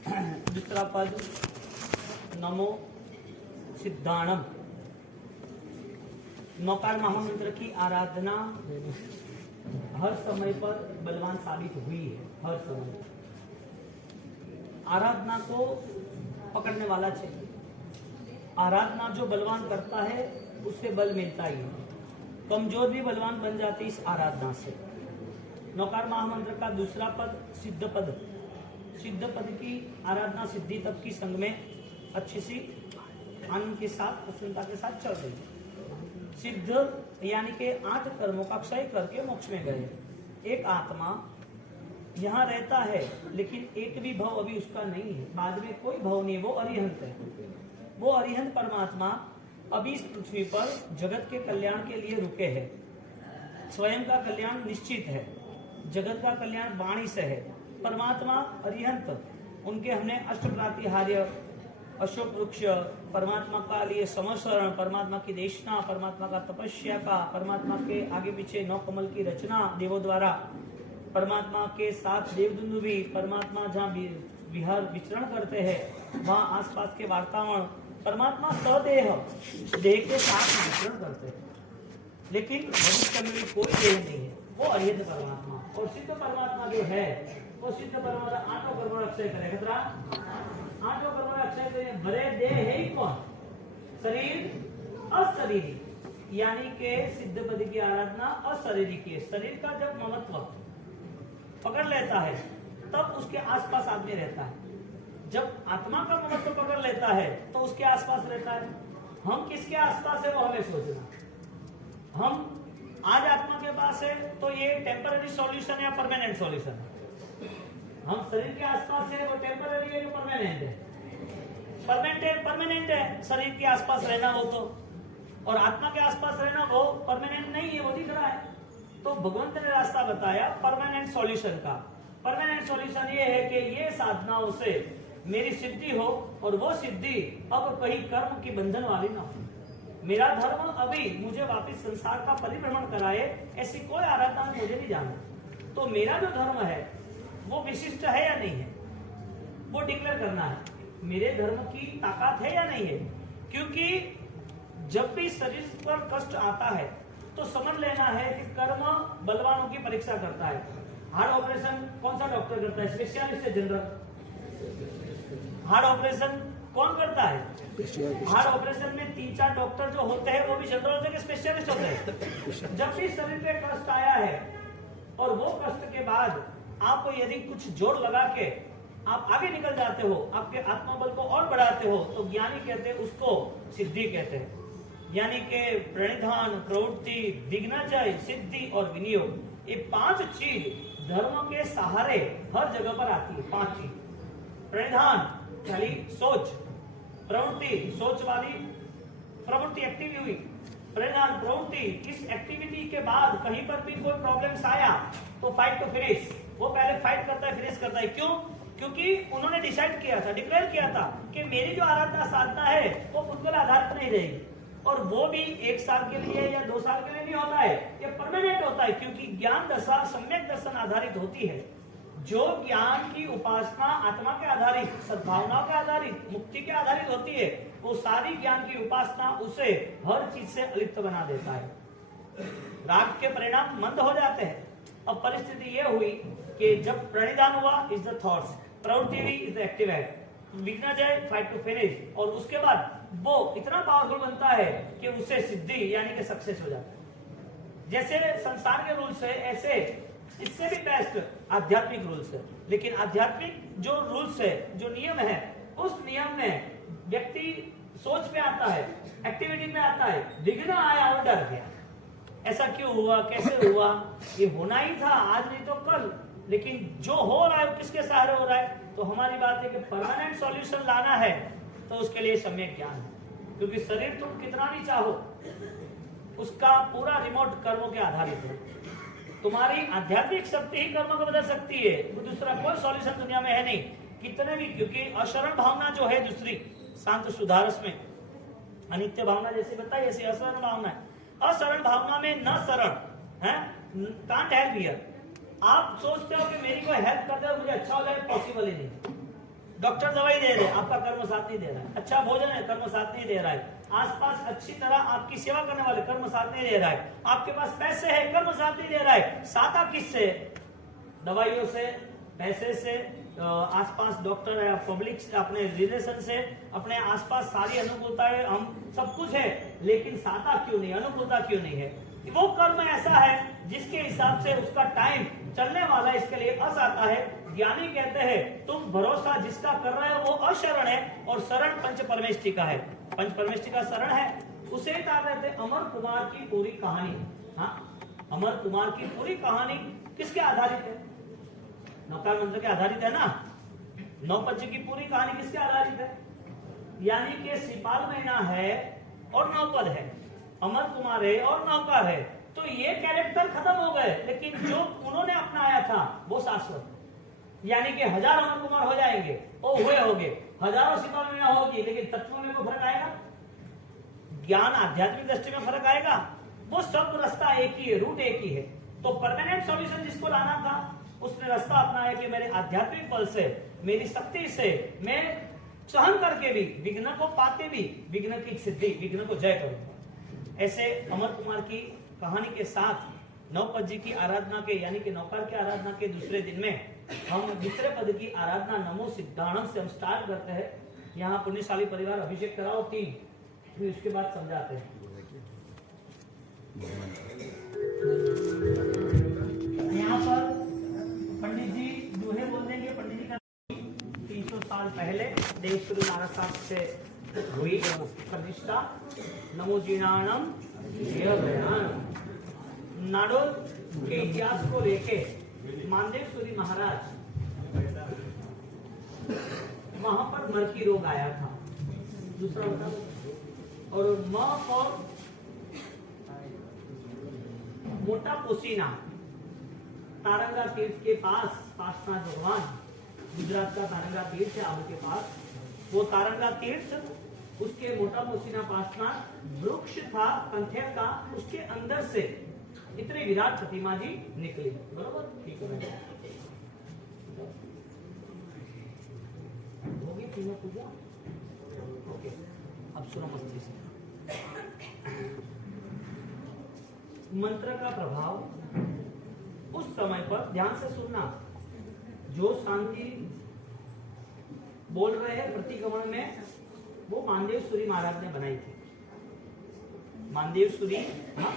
दूसरा पद नमो सिद्धाणम। नौकार महामंत्र की आराधना हर समय पर बलवान साबित हुई है। हर समय आराधना को पकड़ने वाला चाहिए। आराधना जो बलवान करता है उससे बल मिलता ही है। कमजोर भी बलवान बन जाते इस आराधना से। नौकार महामंत्र का दूसरा पद सिद्ध पद। सिद्ध पद की आराधना सिद्धि तक की संग में अच्छी सी आनंद के साथ प्रसन्नता के साथ चल रही। सिद्ध यानी के 8 कर्मों का क्षय करके मोक्ष में गए। एक आत्मा यहाँ रहता है लेकिन एक भी भव अभी उसका नहीं है, बाद में कोई भव नहीं, वो अरिहंत है। वो अरिहंत परमात्मा अभी इस पृथ्वी पर जगत के कल्याण के लिए रुके हैं। स्वयं का कल्याण निश्चित है, जगत का कल्याण वाणी से है। परमात्मा अरिहंत, उनके हमने अष्टप्रातिहार्य, अशोक वृक्ष, परमात्मा का लिए समस्मरण, परमात्मा की देशना, परमात्मा का तपस्या का, परमात्मा के आगे पीछे 9 कमल की रचना देवों द्वारा, परमात्मा के साथ देवदुन्दुभी, परमात्मा जहाँ विहार विचरण करते हैं वहाँ आसपास के वातावरण, परमात्मा सदेह देह के साथ विचरण करते हैं। लेकिन भविष्य में भी कोई देह नहीं है, वो अरिहंत परमात्मा। और सिद्ध परमात्मा जो है वो सिद्ध परमात्मा 8 कर्म अक्षय करे। खतरा 8 कर्म अक्षय करे। भरे देह है ही कौन? शरीर अशरीरी, यानी के सिद्ध पद की आराधना अशरीरी की है। शरीर का जब ममत्व पकड़ लेता है तब उसके आसपास आदमी रहता है। जब आत्मा का ममत्व पकड़ लेता है तो उसके आसपास रहता है। हम किसके आसपास है वो हमें सोचना। हम आज आत्मा के पास है तो ये टेम्पररी सॉल्यूशन या परमानेंट सॉल्यूशन है। हम शरीर के आसपास है वो टेम्पररी है, परमानेंट है। परमानेंट है शरीर के आसपास रहना हो तो, और आत्मा के आसपास रहना वो परमानेंट नहीं है, वो दिख रहा है। तो भगवंत ने रास्ता बताया परमानेंट सॉल्यूशन का। परमानेंट सॉल्यूशन ये है कि ये साधनाओं से मेरी सिद्धि हो, और वो सिद्धि अब कहीं कर्म की बंधन वाली ना हो। मेरा धर्म अभी मुझे वापस संसार का परिभ्रमण कराए, ऐसी कोई आराधना मुझे नहीं जाना। तो मेरा जो धर्म है वो विशिष्ट है या नहीं है, वो डिक्लेयर करना है। मेरे धर्म की ताकत है या नहीं है। क्योंकि जब भी शरीर पर कष्ट आता है तो समझ लेना है कि कर्म बलवानों की परीक्षा करता है। हार्ट ऑपरेशन कौन सा डॉक्टर करता है? स्पेशलिस्ट है, जनरल। हार्ट ऑपरेशन कौन करता है? हार्ट ऑपरेशन में 3-4 डॉक्टर जो होते हैं वो भी जनरल होते हैं, स्पेशलिस्ट होते हैं। जब भी शरीर पे कष्ट आया है और वो कष्ट के बाद आपको यदि कुछ जोर लगा के आप आगे निकल जाते हो, आपके आत्मबल को और बढ़ाते हो, तो ज्ञानी कहते हैं उसको सिद्धि कहते हैं। यानी कि प्रणिधान, प्रवृत्ति, दिग्नाजय, सिद्धि और विनियोग, ये 5 चीज धर्म के सहारे हर जगह पर आती है। 5 चीज। प्रणिधान खाली सोच, प्रवृत्ति सोच वाली प्रवृत्ति एक्टिव हुई, प्रणिधान प्रवृत्ति इस एक्टिविटी के बाद कहीं पर भी कोई प्रॉब्लम्स आया तो फाइट टू फिनिश, वो पहले फाइट करता है, फिनिश करता है। क्यों? क्योंकि उन्होंने डिसाइड किया था, डिक्लेयर किया था कि मेरी जो आराधना साधना है वो भूतकाल आधारित नहीं रहेगी, और वो भी 1 साल के लिए या 2 साल के लिए नहीं होता है, ये परमानेंट होता है। क्योंकि ज्ञान दशा सम्यक दर्शन आधारित होती है। जो ज्ञान की उपासना आत्मा के आधारित, सद्भावनाओं के आधारित, मुक्ति के आधारित होती है, वो सारी ज्ञान की उपासना उसे हर चीज से अलिप्त बना देता है। राग के परिणाम मंद हो जाते हैं। अब परिस्थिति ये हुई कि जब प्रणिधान हुआ इज द थॉट्स, प्रवृत्ति हुई इज द एक्टिव एक्ट, बिगना जाए फाइट टू फिनिश, और उसके बाद वो इतना पावरफुल बनता है कि उसे सिद्धि यानी कि सक्सेस हो जाता है। जैसे संसार के रूल्स है, ऐसे इससे भी बेस्ट आध्यात्मिक रूल्स है। लेकिन आध्यात्मिक जो रूल्स है, जो नियम है, उस नियम में व्यक्ति सोच में आता है, एक्टिविटी में आता है, विघ्न आया और डर गया। ऐसा क्यों हुआ, कैसे हुआ? ये होना ही था, आज नहीं तो कल। लेकिन जो हो रहा है किसके सहारे हो रहा है? तो हमारी बात है कि परमानेंट सॉल्यूशन लाना है तो उसके लिए सम्यक ज्ञान है। क्योंकि शरीर तुम कितना भी चाहो, उसका पूरा रिमोट कर्मों के आधारित है। तुम्हारी आध्यात्मिक शक्ति ही कर्म को बदल सकती है, दूसरा कोई सॉल्यूशन दुनिया में है नहीं। कितने भी, क्योंकि अशरण भावना जो है दूसरी शांत सुधारस में अनित्य भावना जैसे बताई, ऐसी अशरण भावना है। अशरण भावना में न शरण है, कांट हेल्प हियर। आप सोचते हो कि मेरी कोई हेल्प कर दे और मुझे अच्छा हो जाए, पॉसिबल ही नहीं। डॉक्टर दवाई दे रहे हैं, आपका कर्म साथ नहीं दे रहा है। अच्छा भोजन है, कर्म साथ नहीं दे रहा है। आसपास अच्छी तरह आपकी सेवा करने वाले, कर्म साथ नहीं दे रहा है। आपके पास पैसे है, कर्म साथ नहीं दे रहा है। साता किससे? दवाइयों से, पैसे से, आसपास डॉक्टर है, पब्लिक, अपने रिलेशन से, अपने आसपास सारी अनुकूलता है, हम सब कुछ है, लेकिन साता क्यों नहीं, अनुकूलता क्यों नहीं है? वो कर्म ऐसा है जिसके हिसाब से उसका टाइम चलने वाला, इसके लिए अस आता है। ज्ञानी कहते हैं तुम भरोसा जिसका कर रहे हो वो अशरण है, और शरण पंच परमेष्टि का है। पंच परमेष्टि का शरण है, उसे क्या कहते हैं? अमर कुमार की पूरी कहानी। हाँ, अमर कुमार की पूरी कहानी किसके आधारित है? नौकार मंत्र के आधारित है ना। नौपज्य की पूरी कहानी किसके आधारित है? यानी कि श्रीपाल महीना है और नौपद है, अमर कुमार है और नौकार है, तो ये कैरेक्टर खत्म हो गए, लेकिन जो उन्होंने अपनाया था वो शाश्वत। यानी कि 1000 अमर कुमार हो जाएंगे, वो हुए होंगे, हजारों श्रीपाल महीना होगी, लेकिन तत्वों में कोई फर्क आएगा? ज्ञान आध्यात्मिक दृष्टि में फर्क आएगा? वो सब रास्ता एक ही है, रूट एक ही है। तो परमानेंट सॉल्यूशन जिसको लाना था, उसने रास्ता अपनाया कि मेरे आध्यात्मिक बल से, मेरी शक्ति से मैं सहन करके भी, विघ्न को पाते भी, विघ्न की सिद्धि, विघ्न को जय करूंगा। ऐसे अमर कुमार की कहानी के साथ नवपद की आराधना के, यानी कि नौकार की आराधना के दूसरे दिन में हम दूसरे पद की आराधना नमो सिद्धाणम से हम स्टार्ट करते हैं। यहाँ पुण्यशाली परिवार अभिषेक कराओ 3, फिर उसके बाद समझाते हैं। यहाँ पर पंडित जी दोहे बोल देंगे। पंडित जी का 300 साल पहले देवगुरु नारद साहब से हुई प्रतिष्ठा। नमो जीर्णाणम नाडोल के इतिहास को लेके मानदेव सूरी महाराज, वहां पर मरकी रोग आया था। दूसरा बताओ, और मां और मोटा पोसीना तारंगा तीर्थ के पास, पासनाथ भगवान, गुजरात का तारंगा तीर्थ है आबू के पास, वो तारंगा तीर्थ, उसके मोटा पोसीना पासनाथ वृक्ष था कंथेर का, उसके अंदर से इतनी विराट प्रतिमा जी निकली। बराबर, ठीक है, होगी तीनों पूजा। ओके, अब सुनो मस्ती से। मंत्र का प्रभाव उस समय पर ध्यान से सुनना, जो शांति बोल रहे हैं प्रतिक्रमण में, वो मानदेव सूरी महाराज ने बनाई थी। मानदेव सूरी, हाँ,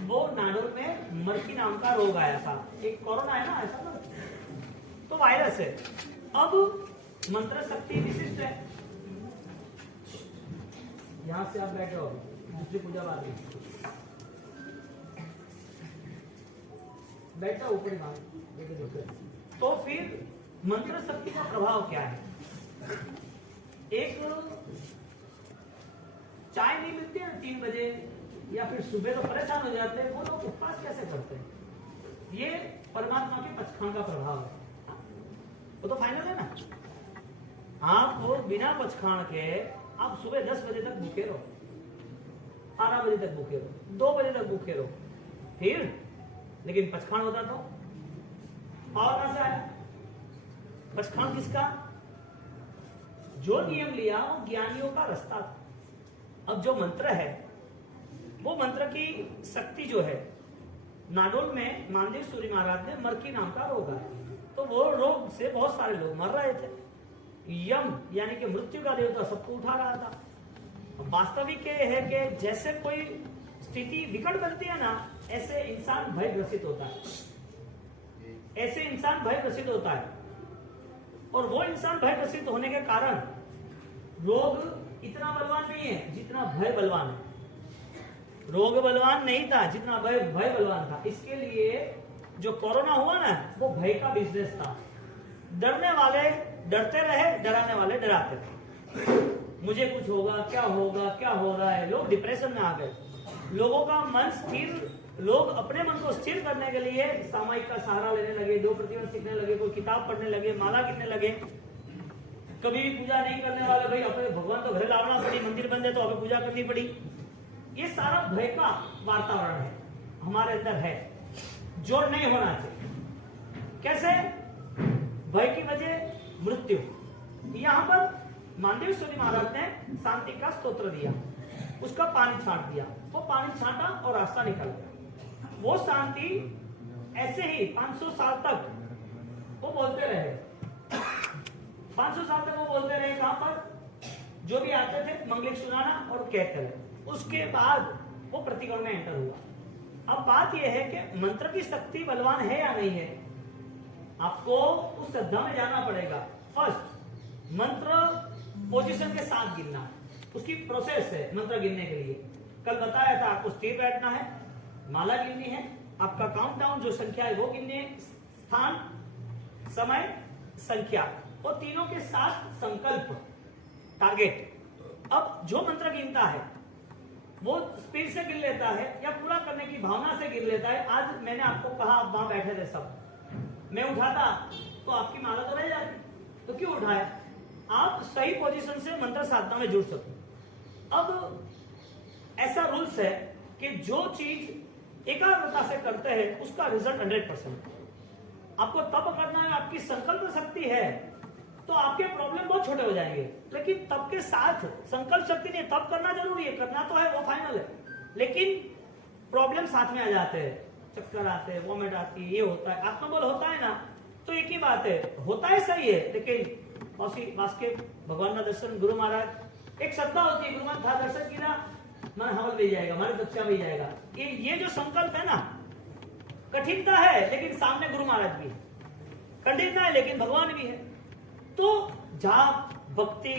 वो नाडोर में मरकी नाम का रोग आया था, एक कोरोना है ना, ऐसा ना, तो वायरस है। अब मंत्र शक्ति विशिष्ट है। यहां से आप बैठे हो, दूसरी पूजा बाद में बैठा ऊपर ही। तो फिर मंत्र शक्ति का प्रभाव क्या है? एक चाय नहीं मिलती है 3 बजे, या फिर सुबह तो परेशान हो जाते हैं, वो लोग उपवास कैसे करते हैं? ये परमात्मा के पचखान का प्रभाव है। वो तो फाइनल है ना। आप बिना पचखान के आप सुबह 10 बजे तक भूखे रहो, 12 बजे तक भूखे रहो, 2 बजे तक भूखे रहो, फिर लेकिन पचखान होता तो और कहां से आया? पचखान किसका? जो नियम लिया वो ज्ञानियों का रास्ता था। अब जो मंत्र है, वो मंत्र की शक्ति जो है, नाडोल में मानदेव सूरी महाराज ने मरकी नाम का रोग आया, तो वो रोग से बहुत सारे लोग मर रहे थे। यम यानी कि मृत्यु का देवता सबको उठा रहा था। वास्तविक ये है कि जैसे कोई स्थिति विकट बनती है ना, ऐसे इंसान भयग्रसित होता है, ऐसे इंसान भयग्रसित होता है। और वो इंसान भयग्रसित होने के कारण रोग इतना बलवान नहीं है जितना भय बलवान है। रोग बलवान नहीं था जितना भय बलवान था। इसके लिए जो कोरोना हुआ ना, वो भय का बिजनेस था। डरने वाले डरते रहे, डराने वाले डराते रहे। मुझे कुछ होगा, क्या होगा, क्या हो रहा है, लोग डिप्रेशन में आ गए। लोगों का मन स्थिर, लोग अपने मन को स्थिर करने के लिए सामायिक का सहारा लेने लगे, 2 प्रतिबंध सीखने लगे, कोई किताब पढ़ने लगे, माला गिनने लगे। कभी भी पूजा नहीं करने वाले, भाई अपने भगवान तो घर लावना पड़ी, मंदिर बंद है तो हमें पूजा करनी पड़ी। ये सारा भय का वातावरण है, हमारे अंदर है, जो नहीं होना चाहिए। कैसे? भय की वजह मृत्यु, यहाँ पर मानदेव सूर्य महाराज ने शांति का स्तोत्र दिया, उसका पानी छाट दिया, वो पानी छाटा और रास्ता निकल गया। वो शांति ऐसे ही 500 साल तक वो बोलते रहे, 500 साल तक वो बोलते रहे। कहां पर? जो भी आते थे मंगलिक सुनाना और कहते रहे। उसके बाद वो प्रतिगण में एंटर हुआ। अब बात यह है कि मंत्र की शक्ति बलवान है या नहीं है, आपको उस श्रद्धा में जाना पड़ेगा। फर्स्ट मंत्र पोजीशन के साथ गिनना, उसकी प्रोसेस है मंत्र गिनने के लिए। कल बताया था आपको स्थिर बैठना है, माला गिननी है, आपका काउंटडाउन जो संख्या है वो गिननी है, स्थान, समय, संख्या, वो तीनों के साथ संकल्प, टारगेट। अब जो मंत्र गिनता है वो स्पीड से गिन लेता है या पूरा करने की भावना से गिन लेता है। आज मैंने आपको कहा, आप वहां बैठे थे सब, मैं उठाता तो आपकी माला तो रह जाती, तो क्यों उठाया? आप सही पोजीशन से मंत्र साधना में जुड़ सको। अब ऐसा रूल्स है कि जो चीज एकाग्रता से करते हैं उसका रिजल्ट 100%। आपको तब करना है, आपकी संकल्प शक्ति है तो आपके प्रॉब्लम बहुत छोटे हो जाएंगे। लेकिन तब के साथ संकल्प शक्ति नहीं, तब करना जरूरी है, करना तो है, वो फाइनल है, लेकिन प्रॉब्लम साथ में आ जाते हैं, चक्कर आते हैं, वोमिट आती है, ये होता है, आत्मबल होता है ना, तो एक ही बात है, होता है सही है, लेकिन बास्के भगवान का दर्शन, गुरु महाराज, एक श्रद्धा होती है, गुरु महाराज था दर्शन किया, मन हवल भी जाएगा, हमारे बच्चा भी जाएगा। ये जो संकल्प है ना, कठिनता है लेकिन सामने गुरु महाराज भी है, कठिनता है लेकिन भगवान भी है। तो जाप, भक्ति,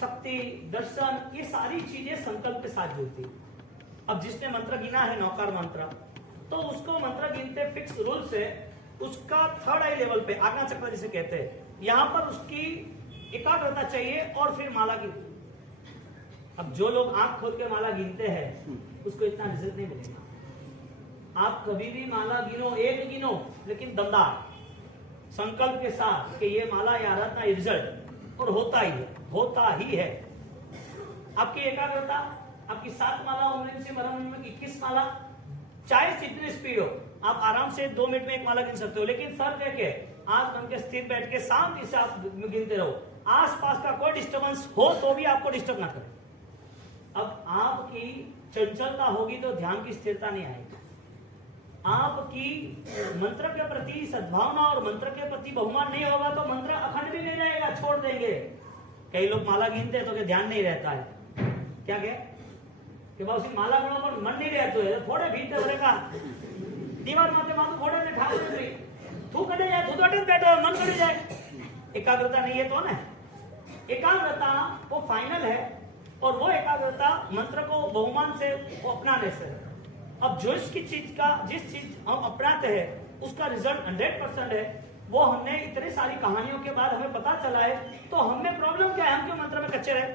शक्ति, दर्शन, ये सारी चीजें संकल्प के साथ जुड़ती है। अब जिसने मंत्र गिना है नौकार मंत्र, तो उसको मंत्र गिनते फिक्स रूल से उसका थर्ड आई लेवल पे, आज्ञा चक्र जिसे कहते हैं, यहां पर उसकी एकाग्रता चाहिए और फिर माला गिनती। अब जो लोग आंख खोल के माला गिनते हैं उसको इतना रिजल्ट नहीं मिलेगा। आप कभी भी माला गिनो, एक गिनो, लेकिन दमदार संकल्प के साथ कि ये माला या आराधना रिजल्ट, और होता ही है, होता ही है। आपकी एकाग्रता, आपकी 7 माला ओम ह्रीं श्रीं परम ब्रह्म, 21 माला, चाहे जितनी स्पीड हो, आप आराम से 2 मिनट में एक माला गिन सकते हो। लेकिन सर देखे, आंख बन के स्थिर बैठ के शांति से आप गिनते रहो, आसपास का कोई डिस्टर्बेंस हो तो भी आपको डिस्टर्ब ना करे। अब आपकी चंचलता होगी तो ध्यान की स्थिरता नहीं आएगी। आपकी मंत्र के प्रति सद्भावना और मंत्र के प्रति बहुमान नहीं होगा तो मंत्र अखंड भी नहीं रहेगा, छोड़ देंगे। कई लोग माला गिनते हैं तो ध्यान नहीं रहता है, क्या कि बाबू माला गणों पर मन नहीं रहते है, थोड़े भीतर भरेगा दीवार माथे माथू थोड़े ने ठाक दे, थू कटे जाए, थू तो बैठो, मन करे जाए, एकाग्रता नहीं है तो ना। एकाग्रता वो फाइनल है, और वो एकाग्रता मंत्र को बहुमान से वो अपनाने से। अब जो इसकी जिस चीज हम अपनाते हैं उसका रिजल्ट 100% है, वो हमने इतनी सारी कहानियों के बाद हमें पता चला है। तो हमें प्रॉब्लम क्या है, हम क्यों मंत्र में कच्चे रहे?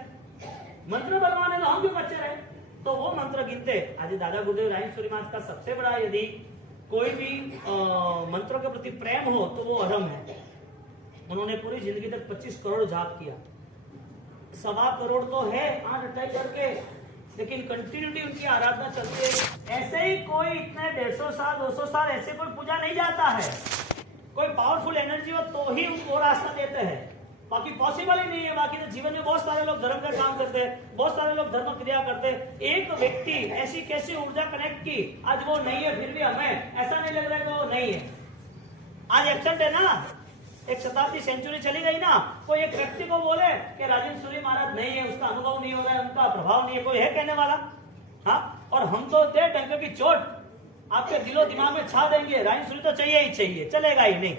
मंत्र बलवान है तो हम क्यों कच्चे रहे? तो वो मंत्र गिनते। आज दादा गुरुदेव राइन सूर्य महाराज का सबसे बड़ा, यदि कोई भी मंत्रों के प्रति प्रेम हो तो वो अधम है। उन्होंने पूरी जिंदगी तक 25 करोड़ जाप किया, 1.25 करोड़ तो है 8 अट्ठाई करके, लेकिन कंटिन्यूटी उनकी आराधना चलती है। ऐसे ही कोई इतने 150 साल 200 साल ऐसे कोई पूजा नहीं जाता है। कोई पावरफुल एनर्जी हो तो ही उनको रास्ता देते हैं, बाकी पॉसिबल ही नहीं है। बाकी तो जीवन में बहुत सारे लोग धर्म का काम करते हैं, बहुत सारे लोग धर्म क्रिया करते हैं। एक व्यक्ति ऐसी कैसी ऊर्जा कनेक्ट की, आज वो नहीं है फिर भी हमें ऐसा नहीं लग रहा है कि वो नहीं है। आज एक्सेंट है ना, एक शताब्दी सेंचुरी चली गई ना, कोई एक व्यक्ति को बोले कि राजेंद्र सूर्य महाराज नहीं है, उसका अनुभव नहीं हो रहा है, उनका प्रभाव नहीं है, कोई है कहने वाला? हाँ, और हम तो दे डंके की चोट आपके दिलो दिमाग में छा देंगे, राजेंद्र सूर्य तो चाहिए ही चाहिए, चलेगा ही नहीं,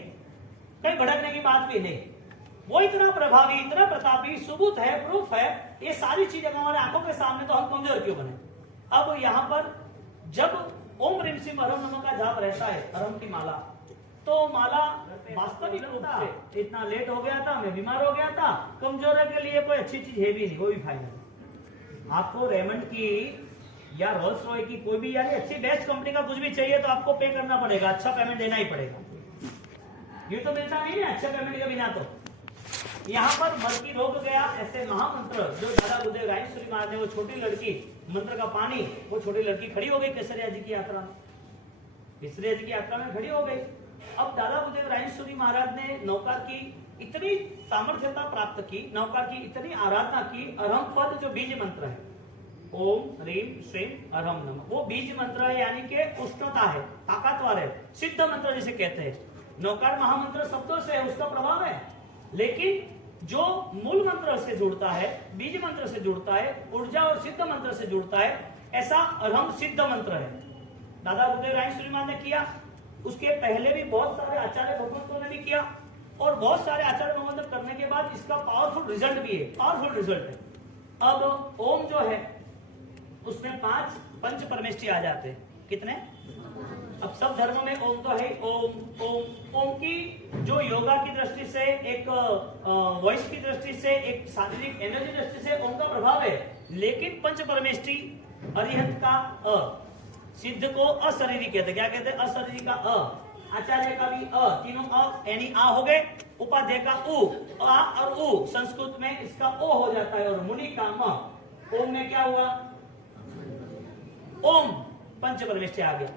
कहीं भड़कने की बात भी नहीं। वो इतना प्रभावी, इतना प्रतापी, सबूत है, प्रूफ है, ये सारी चीजें हमारे आंखों के सामने, तो हम कमजोर क्यों बने? अब यहाँ पर जब ओम ह्रीं श्रीं परम ब्रह्म का जाप रहता है, परम की माला, तो माला वास्तविक रूप से इतना लेट हो गया था, मैं बीमार हो गया था, कमजोर के लिए कोई अच्छी चीज है भी नहीं, कोई भी फायदा नहीं। आपको रेमंड की या रोल्स रॉय की कोई भी यानी अच्छी बेस्ट कंपनी का कुछ भी चाहिए तो आपको पे करना पड़ेगा, अच्छा पेमेंट देना ही पड़ेगा। ये तो मिलता नहीं है अच्छा पेमेंट के बिना। तो यहाँ पर मरकी रोक गया, ऐसे महामंत्र जो दादा गुरुदेव राइन सूर्य महाराज ने, वो छोटी लड़की, मंत्र का पानी, वो छोटी लड़की खड़ी हो गई केसरिया जी की यात्रा में, खड़ी हो गई। अब दादा गुरुदेव राइन सूर्य महाराज ने नौकार की इतनी सामर्थ्यता प्राप्त की, नौका की इतनी आराधना की, अरहम पद जो बीज मंत्र है, ओम ह्रीम श्रीम अरहम नमः, वो बीज मंत्र है, यानी कि उष्णता है, ताकतवर है, सिद्ध मंत्र जिसे कहते हैं। नौकार महामंत्र शब्दों से है, उसका प्रभाव है, लेकिन जो मूल मंत्र से जुड़ता है, बीज मंत्र से जुड़ता है, ऊर्जा और सिद्ध मंत्र से जुड़ता है, ऐसा अरहम सिद्ध मंत्र है। दादा गुरुदेव राय श्रीमान ने किया, उसके पहले भी बहुत सारे आचार्य भगवंतों ने भी किया, और बहुत सारे आचार्य भगवंत करने के बाद इसका पावरफुल रिजल्ट भी है, पावरफुल रिजल्ट है। अब ओम जो है उसमें 5 पंच परमेष्ठी आ जाते हैं, कितने? अब सब धर्मों में ओम तो है, ओम ओम ओम की जो योगा की दृष्टि से, एक वॉइस की दृष्टि से, एक शारीरिक एनर्जी दृष्टि से ओम का प्रभाव है, लेकिन पंच परमेष्ठी अरिहंत का अ, सिद्ध को अशरीरी कहते हैं। क्या कहते हैं? अशरीरी का अ, आचार्य का भी अ, तीनों अ यानी आ हो गए, उपाध्याय का उ, आ और उ, संस्कृत में इसका ओ हो जाता है, और मुनि का म। ओम में क्या हुआ? ओम पंच परमेष्ठी आ गया।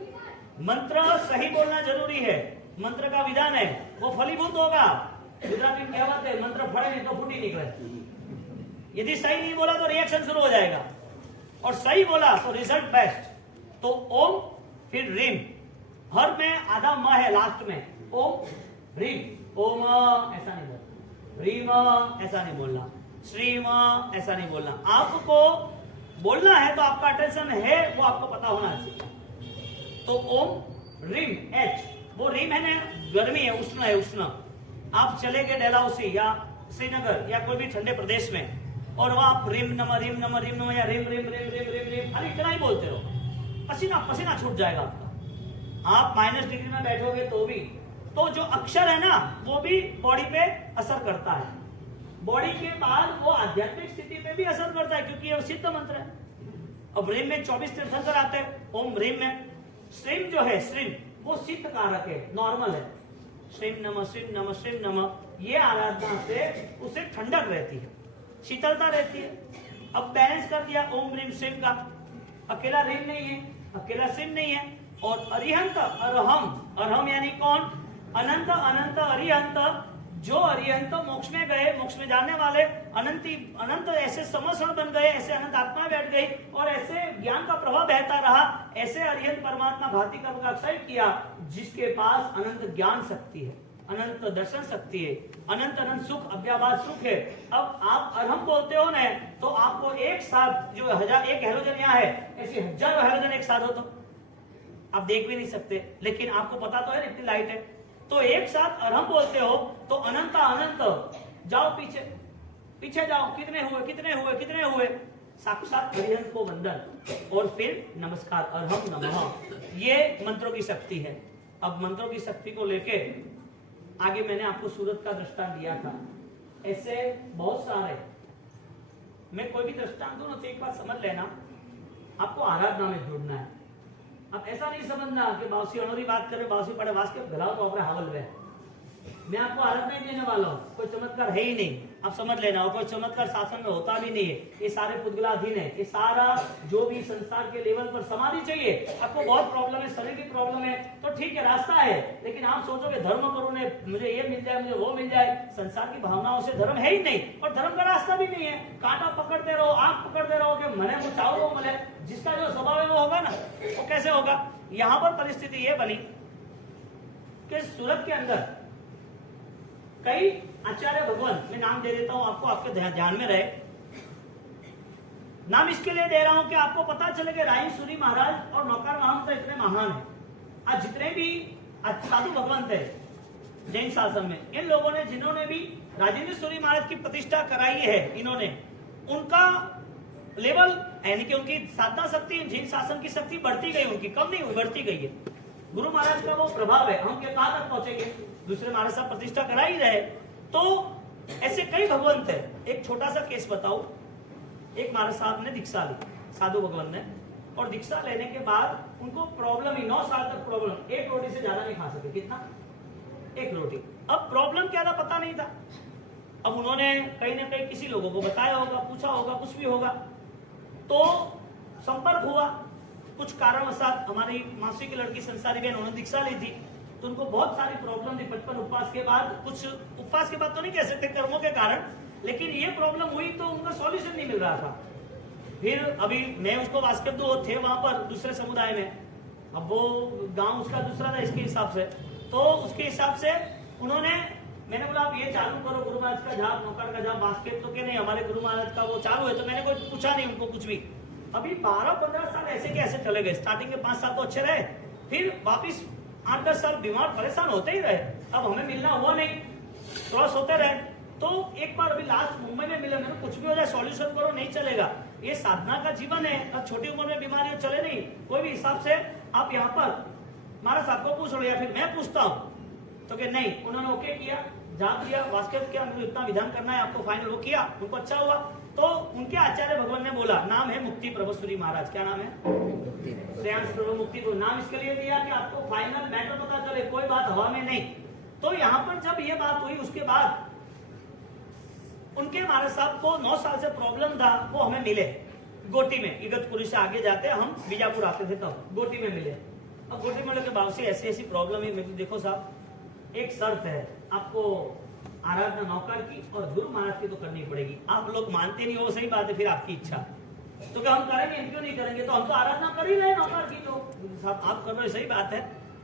मंत्र सही बोलना जरूरी है, मंत्र का विधान है, वो फलीभूत होगा। गुजराती में कहावत है, मंत्र फड़े नहीं तो फूटी निकले। यदि सही नहीं बोला तो रिएक्शन शुरू हो जाएगा, और सही बोला तो रिजल्ट बेस्ट। तो ओम फिर रीम, हर में आधा म है लास्ट में, ओम रीम, ओम ऐसा नहीं बोलना, रीम ऐसा नहीं बोलना, श्रीम ऐसा नहीं बोलना। आपको बोलना है तो आपका अटेंशन है, वो आपको पता होना चाहिए। तो ओम रीम एच, वो रीम है ना, गर्मी है, उष्ण है, उष्ण। आप चले गए डलहौसी या श्रीनगर या कोई भी ठंडे प्रदेश में, और वहां आप रिम नम रिम नम रिम नम या रिम रिम रिम रिम रिम रिम अरे इतना ही बोलते रहो, पसीना पसीना छूट जाएगा आपका। आप माइनस डिग्री में बैठोगे तो भी, तो जो अक्षर है ना वो भी बॉडी पे असर करता है, बॉडी के बाद वो आध्यात्मिक स्थिति पे भी असर करता है, क्योंकि ये सिद्ध मंत्र है। अब रीम में 24 तीर्थंकर आते हैं, ओम रीम में। श्रीम जो है, श्रीम वो सिद्ध कारक है, नॉर्मल है, श्रीम नमः श्रीम नमः श्रीम नमः। ये आराधना से उसे ठंडक रहती है, शीतलता रहती है। अब बैलेंस कर दिया ओम रीम श्रीम का, अकेला रीम नहीं है, अकेला श्रीम नहीं है। और अरिहंत अरहम, अरहम यानी कौन? अनंत अनंत अरिहंत, जो अरिहंत मोक्ष में गए, मोक्ष में जाने वाले, अनंत ऐसे समसण बन गए, ऐसे अनंत आत्मा बैठ गई, और ऐसे ज्ञान का प्रभाव बहता रहा, ऐसे अरिहंत परमात्मा भांति कर्म का अक्षय किया, जिसके पास अनंत ज्ञान शक्ति है, अनंत दर्शन शक्ति है, अनंत अनंत सुख अव्याभास सुख है। अब आप अरहम बोलते हो ना, तो आपको एक साथ जो 1000 एक हेलोजन यहाँ है, ऐसे हजारों हेलोजन एक साथ हो तो आप देख भी नहीं सकते, लेकिन आपको पता तो है इतनी लाइट है। तो एक साथ अरहम बोलते हो तो अनंत अनंत, जाओ पीछे पीछे जाओ, कितने हुए कितने हुए कितने हुए, साक्षात अरिहंत को वंदन, और फिर नमस्कार अरहम नमः। ये मंत्रों की शक्ति है। अब मंत्रों की शक्ति को लेके आगे मैंने आपको सूरत का दृष्टांत दिया था, ऐसे बहुत सारे, मैं कोई भी दृष्टांत दूं ना तो एक बात समझ लेना, आपको आराधना में जुड़ना है। अब ऐसा नहीं समझना कि बाउसी अनोरी बात करे, बाउसी पड़े वास के गलाओ तो अपने हावल में। मैं आपको आराधना ही देने वाला हूँ, कोई चमत्कार है ही नहीं, आप समझ लेना। और कोई चमत्कार शासन में होता भी नहीं है, ये सारे पुद्गलाधीन है, ये सारा जो भी संसार के लेवल पर समाधि चाहिए। आपको बहुत प्रॉब्लम है, शरीर की प्रॉब्लम है, तो ठीक है रास्ता है, लेकिन आप सोचोगे धर्म करो ने, मुझे ये मिल जाए मुझे वो मिल जाए, संसार की भावनाओं से धर्म है ही नहीं, और धर्म का रास्ता भी नहीं है। कांटा पकड़ते रहो, आंख पकड़ते रहो कि मने मुचाओ वो मले, जिसका जो स्वभाव है वो होगा ना, वो कैसे होगा। यहाँ पर परिस्थिति ये बनी कि सूरत के अंदर कई आचार्य भगवान, मैं नाम दे देता हूं आपको, आपके ध्यान में रहे। नाम इसके लिए दे रहा हूं कि आपको पता चले कि राय सूरी महाराज और नौकार महामंत्र इतने महान हैं। आज जितने भी साधु भगवंत है जैन शासन में, इन लोगों ने, जिन्होंने भी राजेंद्र सूरी महाराज की प्रतिष्ठा कराई है, इन्होंने उनका लेवल यानी कि उनकी साधना शक्ति, जैन शासन की शक्ति बढ़ती गई, उनकी कम नहीं हुई, बढ़ती गई है। गुरु महाराज का वो प्रभाव है, हम कहाँ तक पहुंचेंगे, दूसरे महाराज साहब प्रतिष्ठा करा ही रहे। तो ऐसे कई भगवंत है। एक छोटा सा केस बताओ, एक महाराज साहब ने दीक्षा ली, साधु भगवान ने, और दीक्षा लेने के बाद उनको प्रॉब्लम ही 9 साल तक प्रॉब्लम, एक रोटी से ज्यादा नहीं खा सके। कितना? एक रोटी। अब प्रॉब्लम क्या था पता नहीं था। अब उन्होंने कहीं ना कहीं किसी लोगों को बताया होगा, पूछा होगा, कुछ भी होगा, तो संपर्क हुआ। कुछ कारणवशात हमारी मासी की लड़की संसारी बहन, उन्होंने दीक्षा ली थी, तो उनको बहुत सारी प्रॉब्लम थी 55 उपवास के बाद। कुछ उपवास के बाद तो नहीं कह सकते, कर्मों के कारण, लेकिन ये प्रॉब्लम हुई तो उनका सॉल्यूशन नहीं मिल रहा था। फिर अभी मैं उसको वास्केब दो थे वहां पर दूसरे समुदाय में, अब वो गांव उसका दूसरा था इसके हिसाब से, तो उसके हिसाब से उन्होंने, मैंने बोला आप ये चालू करो गुरु महाराज का जाप, नौकर का जाप, वास्केब तो क्या नहीं, हमारे गुरु महाराज का वो चालू है। तो मैंने कोई पूछा नहीं उनको कुछ भी। अभी 12-15 साल ऐसे के ऐसे चले गए। स्टार्टिंग के 5 साल तो अच्छे रहे, फिर वापिस 8-10 साल बीमार परेशान होते ही रहे। अब हमें मिलना हुआ नहीं, क्रॉस होते रहे। तो एक बार अभी लास्ट मुंबई में मिले, मैंने कुछ भी हो जाए सॉल्यूशन करो, नहीं चलेगा, ये साधना का जीवन है। अब छोटी उम्र में बीमारियां चले नहीं, कोई भी हिसाब से आप यहाँ पर महाराज साहब को पूछ लो या फिर मैं पूछता हूँ, तो कि नहीं, उन्होंने ओके किया, जाप लिया, वास्केब किया, मुझे इतना विधान करना है आपको, फाइनल वो किया, उनको अच्छा हुआ। तो उनके आचार्य भगवान ने बोला, नाम है मुक्ति प्रभुश्री महाराज, क्या नाम है? श्रेयांश प्रभु मुक्ति को नाम इसके लिए दिया कि आपको फाइनल मैटर पता चले, कोई बात हवा में नहीं। तो यहाँ पर जब ये बात हुई, उसके बाद उनके महाराज साहब को 9 साल से प्रॉब्लम था, वो हमें मिले गोटी में, इगतपुरी से आगे जाते हम बीजापुर आते थे तब गोटी में मिले। अब गोटी में लगे बाबू से ऐसी ऐसी प्रॉब्लम है। मैं देखो साहब, एक शर्त है, आपको आराधना नौकर की और गुरु महाराज की तो करनी पड़ेगी। आप लोग मानते नहीं, वो सही बात है, फिर आपकी इच्छा, तो क्या हम करेंगे, क्यों नहीं करेंगे? तो हम तो आराधना कर ही रहे नौकर की, तो साहब आप कर रहे, सही बात है,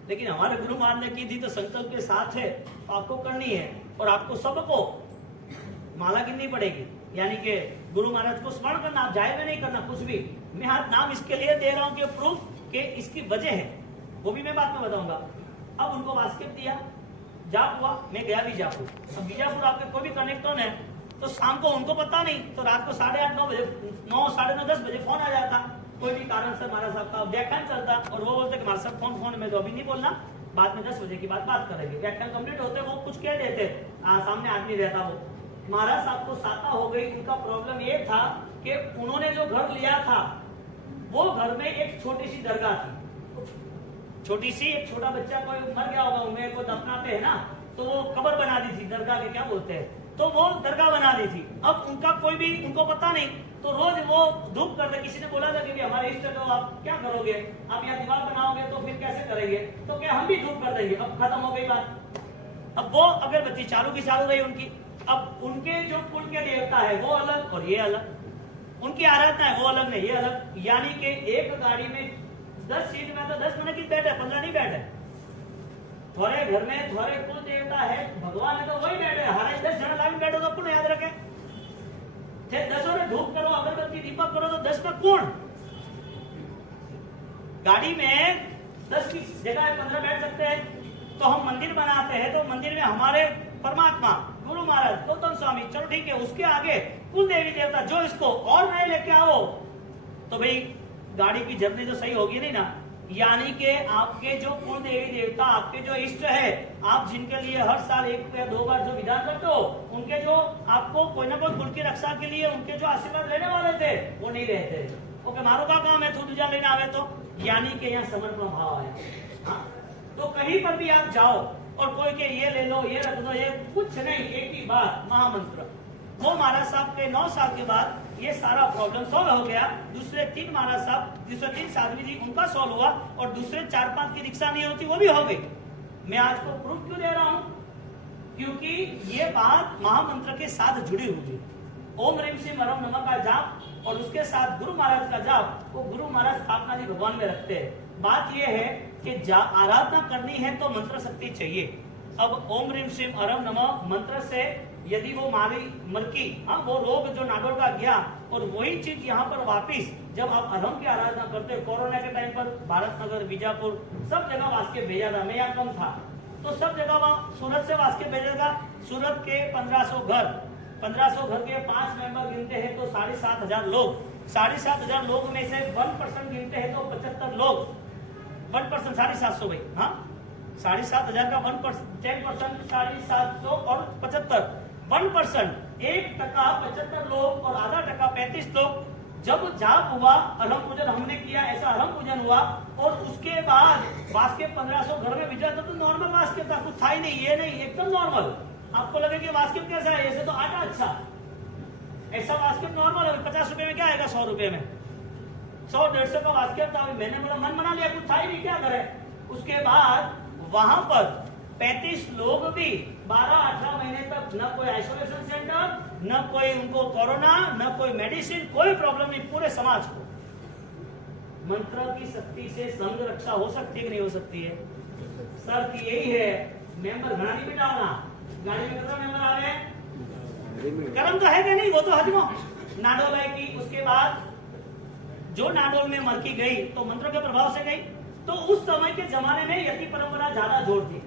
लेकिन हमारे गुरु महाराज ने की थी तो संकल्प के साथ है, तो आपको करनी है और आपको सबको माला गिननी पड़ेगी, यानी कि गुरु महाराज को स्मरण करना, आप जाए में नहीं करना कुछ भी। मैं हाथ नाम इसके लिए दे रहा हूँ कि प्रूफ के इसकी वजह है, वो भी मैं बाद में बताऊंगा। अब उनको वास्केब दिया, जाप हुआ, मैं गया बीजापुर। अब बीजापुर आपके कोई भी कनेक्ट है तो शाम को उनको पता नहीं, तो रात को 8:30-9 बजे, 9, 9:30-10 बजे फोन आ जाता, कोई भी कारण से महाराज साहब का व्याख्यान चलता, और वो बोलते कि महाराज साहब फोन में तो अभी नहीं बोलना, बाद में 10 बजे की बात करेंगे। व्याख्यान कंप्लीट होते वो कुछ कह देते, सामने आदमी रहता वो। महाराज साहब को साता हो गई। उनका प्रॉब्लम ये था कि उन्होंने जो घर लिया था, वो घर में एक छोटी सी दरगाह थी, छोटी सी, एक छोटा बच्चा कोई मर गया होगा, उन्हें को दफनाते हैं ना, तो वो कब्र बना दी थी, दरगाह के क्या बोलते हैं, तो वो दरगाह बना दी थी। अब उनका कोई भी उनको पता नहीं, तो रोज वो धूप करते। किसी ने बोला था कि हमारे इष्ट को आप क्या करोगे, आप यहाँ दीवार बनाओगे तो फिर कैसे करेंगे, तो क्या हम भी धूप कर देंगे। अब खत्म हो गई बात। अब वो अगरबत्ती चालू की चालू रही उनकी। अब उनके जो कुल के देवता है वो अलग और ये अलग, उनकी आराधना है वो अलग नहीं ये अलग, यानी कि एक गाड़ी में 10 सीट में तो 10 मिनट की बैठे, 15 नहीं बैठे। थोड़े घर में थोड़े कुल देवता है, भगवान है तो वही बैठे, हर 10 जन लाइन बैठो तो कौन याद रखे, 10 ने धूप करो, अगरबत्ती दीपक करो तो 10 में कौन। गाड़ी में 10 की जगह 15 बैठ सकते हैं। तो हम मंदिर बनाते हैं तो मंदिर में हमारे परमात्मा गुरु महाराज गौतम स्वामी, चलो ठीक है, उसके आगे कुल देवी देवता, जो इसको और नए लेके आओ तो भाई गाड़ी की जर्नी तो सही होगी नहीं ना। यानी कि आपके जो कुल देवी देवता, आपके जो इष्ट है, आप जिनके लिए हर साल 1 या 2 बार जो विधान करते हो, उनके जो आपको कोई ना कोई कुल की रक्षा के लिए उनके जो आशीर्वाद लेने वाले थे वो नहीं रहते। ओके, मारो का काम है, तू दूजा लेने आवे तो, यानी कि यहाँ समर्पण भाव है। तो कहीं पर भी आप जाओ और कोई के ये ले लो, ये रख दो, ये कुछ नहीं, एक ही बात महामंत्र। वो महाराज साहब के 9 साल के बाद ये सारा प्रॉब्लम सॉल्व हो गया। दूसरे 3 महाराज साहब, दूसरे 3 साध्वी जी, उनका सॉल्व हुआ, और दूसरे 4-5 की दीक्षा नहीं होती वो भी हो गई। मैं आज को प्रूफ क्यों दे रहा हूं, क्योंकि ये बात महामंत्र के साथ जुड़ी हुई है। ओम ह्रीम श्रीम हरम नमः का जाप और उसके साथ गुरु महाराज का जाप, वो गुरु महाराज स्थापना जी भगवान में रखते हैं। बात यह है कि आराधना करनी है तो मंत्र शक्ति चाहिए। अब ओम ह्रीम श्रीम हरम नमः मंत्र से यदि वो मरकी, वो रोग जो नागौर का गया, और वही चीज यहाँ पर वापिस जब आप अरहम की आराधना करते हो, कोरोना के टाइम पर भारत नगर, बीजापुर, सब जगह वास्के भेजा था। मैं यहाँ कम था तो सब जगह वहाँ सूरत से वास्के भेजा था। सूरत के 1500 घर के 5 मेंबर गिनते हैं तो 7,500 लोग, 7,500 लोग में से 1% गिनते हैं तो 75 लोग, 1% 750 भाई, हाँ 7,500 का 1%, 10% 750 और 75, 1%, 1% 75 लोग और आधा टका 35 लोग। जब जाप हुआ, अरहम पूजन हमने किया, ऐसा अरहम पूजन हुआ, और उसके बाद वास्के 1500 घर में भिजा था तो नॉर्मल वास्के था, कुछ था ही नहीं, ये नहीं, एकदम नॉर्मल। आपको लगे कि वास्केप कैसा है, ऐसे तो आटा अच्छा, ऐसा वास्केप नॉर्मल है। 50 रुपए में क्या आएगा, 100 रुपए में, 100-150 का वास्केप था। मैंने बोला मन बना लिया, कुछ था ही नहीं, क्या करे। उसके बाद वहां पर 35 लोग भी 12-18 महीने तक न कोई आइसोलेशन सेंटर, न कोई उनको कोरोना, न कोई मेडिसिन, कोई प्रॉब्लम नहीं। पूरे समाज को मंत्र की शक्ति से संघ रक्षा हो सकती है कि नहीं हो सकती है? शर्त यही है, मेंबर घड़ा नहीं बिठाना। गाड़ी में कितना मेंबर आ गए? कर्म तो है कि नहीं? वो तो हजमो नाडोल है की। उसके बाद जो नाडोल में मर की गई तो मंत्रों के प्रभाव से गई। तो उस समय के जमाने में यति परंपरा ज्यादा जोर थी।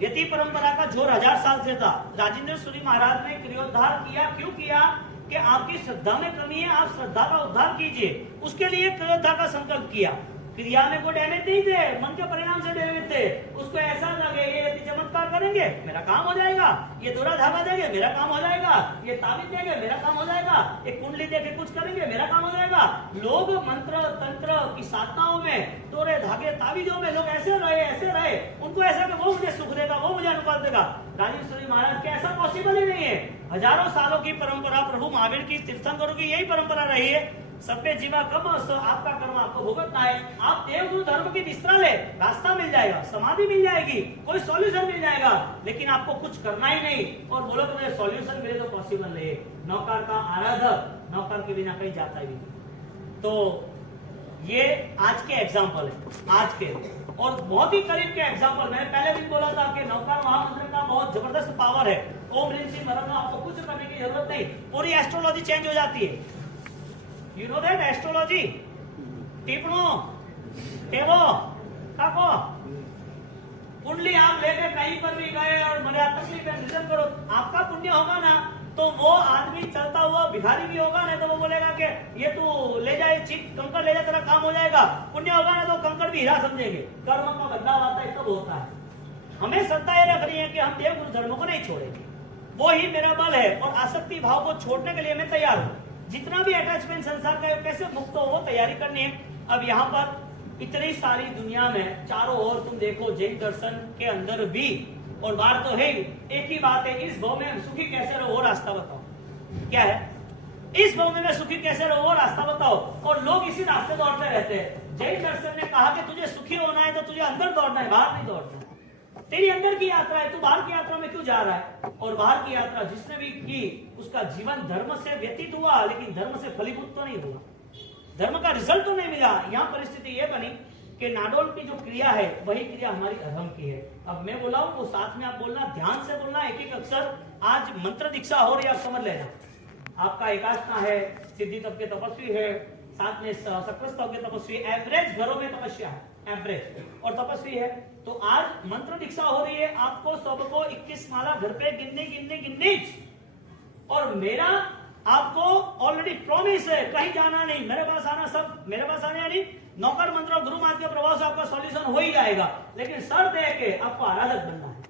यति परंपरा का जोर 1000 साल से था। राजेंद्र सूरी महाराज ने क्रियोद्धार किया। क्यों किया? कि आपकी श्रद्धा में कमी है, आप श्रद्धा का उद्धार कीजिए। उसके लिए क्रियोद्धार का संकल्प किया। क्रिया में कोई डैमेज नहीं थे, मन के परिणाम से डैमेज थे। उसको ऐसा लगे ये यदि चमत्कार करेंगे मेरा काम हो जाएगा, ये दोरा धागा देंगे मेरा काम हो जाएगा, ये ताबीज देंगे मेरा काम हो जाएगा, एक कुंडली देके कुछ करेंगे मेरा काम हो जाएगा। लोग मंत्र तंत्र की साधनाओं में, दोरे धागे ताबीजों में लोग ऐसे रहे। उनको ऐसा कि वो मुझे सुख देगा, वो मुझे अनुपात देगा। राजेंद्र सूरी महाराज के ऐसा पॉसिबल ही नहीं है। हजारों सालों की परंपरा प्रभु महावीर की, तीर्थंकरों की यही परंपरा रही है। सबके जीवा कम, आपका कर्म आपको भुगतना है। आप देवगुरु धर्म की दिशा ले, रास्ता मिल जाएगा, समाधि मिल जाएगी, कोई सॉल्यूशन मिल जाएगा। लेकिन आपको कुछ करना ही नहीं और बोलो कि मुझे सॉल्यूशन मिले तो पॉसिबल नहीं है। नौकर का आराधक नौकर के बिना कहीं जाता ही नहीं। तो ये आज के एग्जाम्पल है, आज के और बहुत ही करीब के एग्जाम्पल। मैंने पहले भी बोला था कि नौकर महामंत्र का बहुत जबरदस्त पावर है। ओम ह्रीं श्रीं मरना, आपको कुछ करने की जरूरत नहीं, पूरी एस्ट्रोलॉजी चेंज हो जाती है। You know that astrology? टिपणो, टेवो, काको, कुंडली आप लेके कहीं पर भी गए और मर्यादा तकलीफ में रिजल्ट करो, आपका पुण्य होगा ना तो वो आदमी चलता हुआ भिखारी भी होगा ना तो वो बोलेगा कि ये तू ले जाए, चिप कंकड़ ले जाए, तेरा काम हो जाएगा। पुण्य होगा ना तो कंकड़ भी हीरा समझेंगे। कर्म का बदलाव आता है तब होता है। हमें श्रद्धा ये रखनी है कि हम देवगुरु धर्म को नहीं छोड़ेंगे, वो ही मेरा बल है। और आसक्ति भाव को छोड़ने के लिए मैं तैयार हूँ। जितना भी अटैचमेंट संसार का कैसे मुक्त हो वो तैयारी करनी है। अब यहाँ पर इतनी सारी दुनिया में चारों ओर तुम देखो, जैन दर्शन के अंदर भी और बाहर तो है, एक ही बात है, इस भव में सुखी कैसे रहो वो रास्ता बताओ। क्या है? इस भव में मैं सुखी कैसे रहो वो रास्ता बताओ। और लोग इसी रास्ते दौड़ते रहते हैं। जैन दर्शन ने कहा कि तुझे सुखी होना है तो तुझे अंदर दौड़ना है, बाहर नहीं दौड़ना है। तेरी अंदर की यात्रा है, तू बाहर की यात्रा में क्यों जा रहा है? और बाहर की यात्रा जिसने भी की उसका जीवन धर्म से व्यतीत हुआ, लेकिन धर्म से फलीभूत तो नहीं हुआ, धर्म का रिजल्ट तो नहीं मिला। यहाँ परिस्थिति ये बनी कि नाडोल की जो क्रिया है वही क्रिया हमारी अधर्म की है। अब मैं बोला हूं वो साथ में आप बोलना, ध्यान से बोलना, एक एक अक्षर। आज मंत्र दीक्षा हो रही है, आप समझ लेना। आपका एकादशना है, सिद्धि तप के तपस्वी है, साथ में सक्र तप के तपस्वी, एवरेज घरों में तपस्या है, एवरेज और तपस्वी है। तो आज मंत्र दीक्षा हो रही है, आपको सबको 21 माला घर पे गिननी। और मेरा आपको ऑलरेडी प्रॉमिस है, कहीं जाना नहीं, मेरे पास आना, सब मेरे पास आने यानी नौकर मंत्र और गुरु मार्ग के प्रभाव से आपका सॉल्यूशन हो ही जाएगा। लेकिन शर्त है कि आपको आराधक बनना है,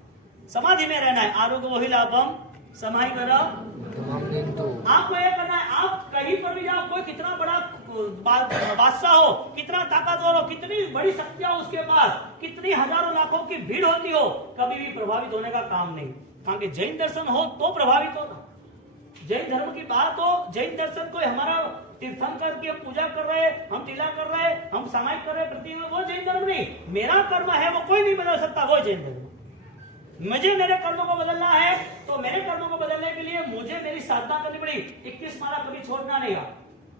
समाधि में रहना है। आरोग्य वही लाभम समाधि करो, आपको यह करना है। आप कहीं पर भी जाओ, कोई कितना बड़ा बादशाह हो, कितना ताकतवर हो, कितनी बड़ी शक्तियां हो उसके पास, कितनी हजारों लाखों की भीड़ होती हो, कभी भी प्रभावित होने का काम नहीं। कारण कि जैन दर्शन हो तो प्रभावित होगा। जैन धर्म की बात हो, जैन दर्शन कोई हमारा तीर्थंकर की पूजा कर रहे, हम तिला कर रहे, हम सामायिक कर रहे प्रति, वो जैन धर्म नहीं। मेरा कर्म है वो कोई नहीं बदल सकता, वो जैन धर्म। मुझे मेरे कर्मों को बदलना है तो मेरे कर्मों को बदलने के लिए मुझे मेरी साधना करनी पड़ी। 21 माला कभी छोड़ना नहीं।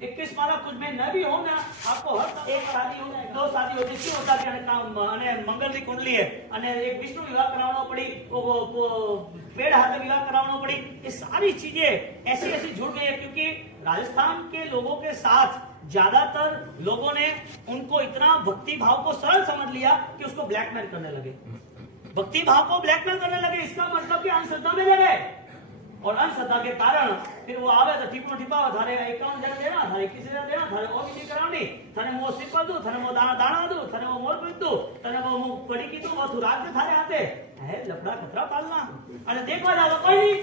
21 माला कुछ में न भी हो ना, आपको हर एक शादी हो, 2 शादी हो, जिसकी होता है मंगल की कुंडली है, एक विष्णु विवाह कराना पड़ी, पेड़ हाथ विवाह कराना पड़ी। ये सारी चीजें ऐसी जुड़ गई है क्योंकि राजस्थान के लोगों के साथ ज्यादातर लोगों ने उनको इतना भक्ति भाव को सरल समझ लिया कि उसको ब्लैकमेल करने लगे। भक्ति भाव को ब्लैकमेल करने लगे, इसका मतलब कि अंधश्रद्धा में लगे। और अंधश्रद्धा के कारण फिर वो आवे तो टीपो टीपा थारे 51 जगह देना, थारे 21 जगह देना, थारे ओ भी करावनी, थाने मो सिपर दू, थाने मो दाना दू, थाने मो मोर पिंदू, थाने मो पड़ी की दू, वो तू रात थारे आते है लफड़ा खतरा पालना। अरे देखवा जा तो कोई नहीं,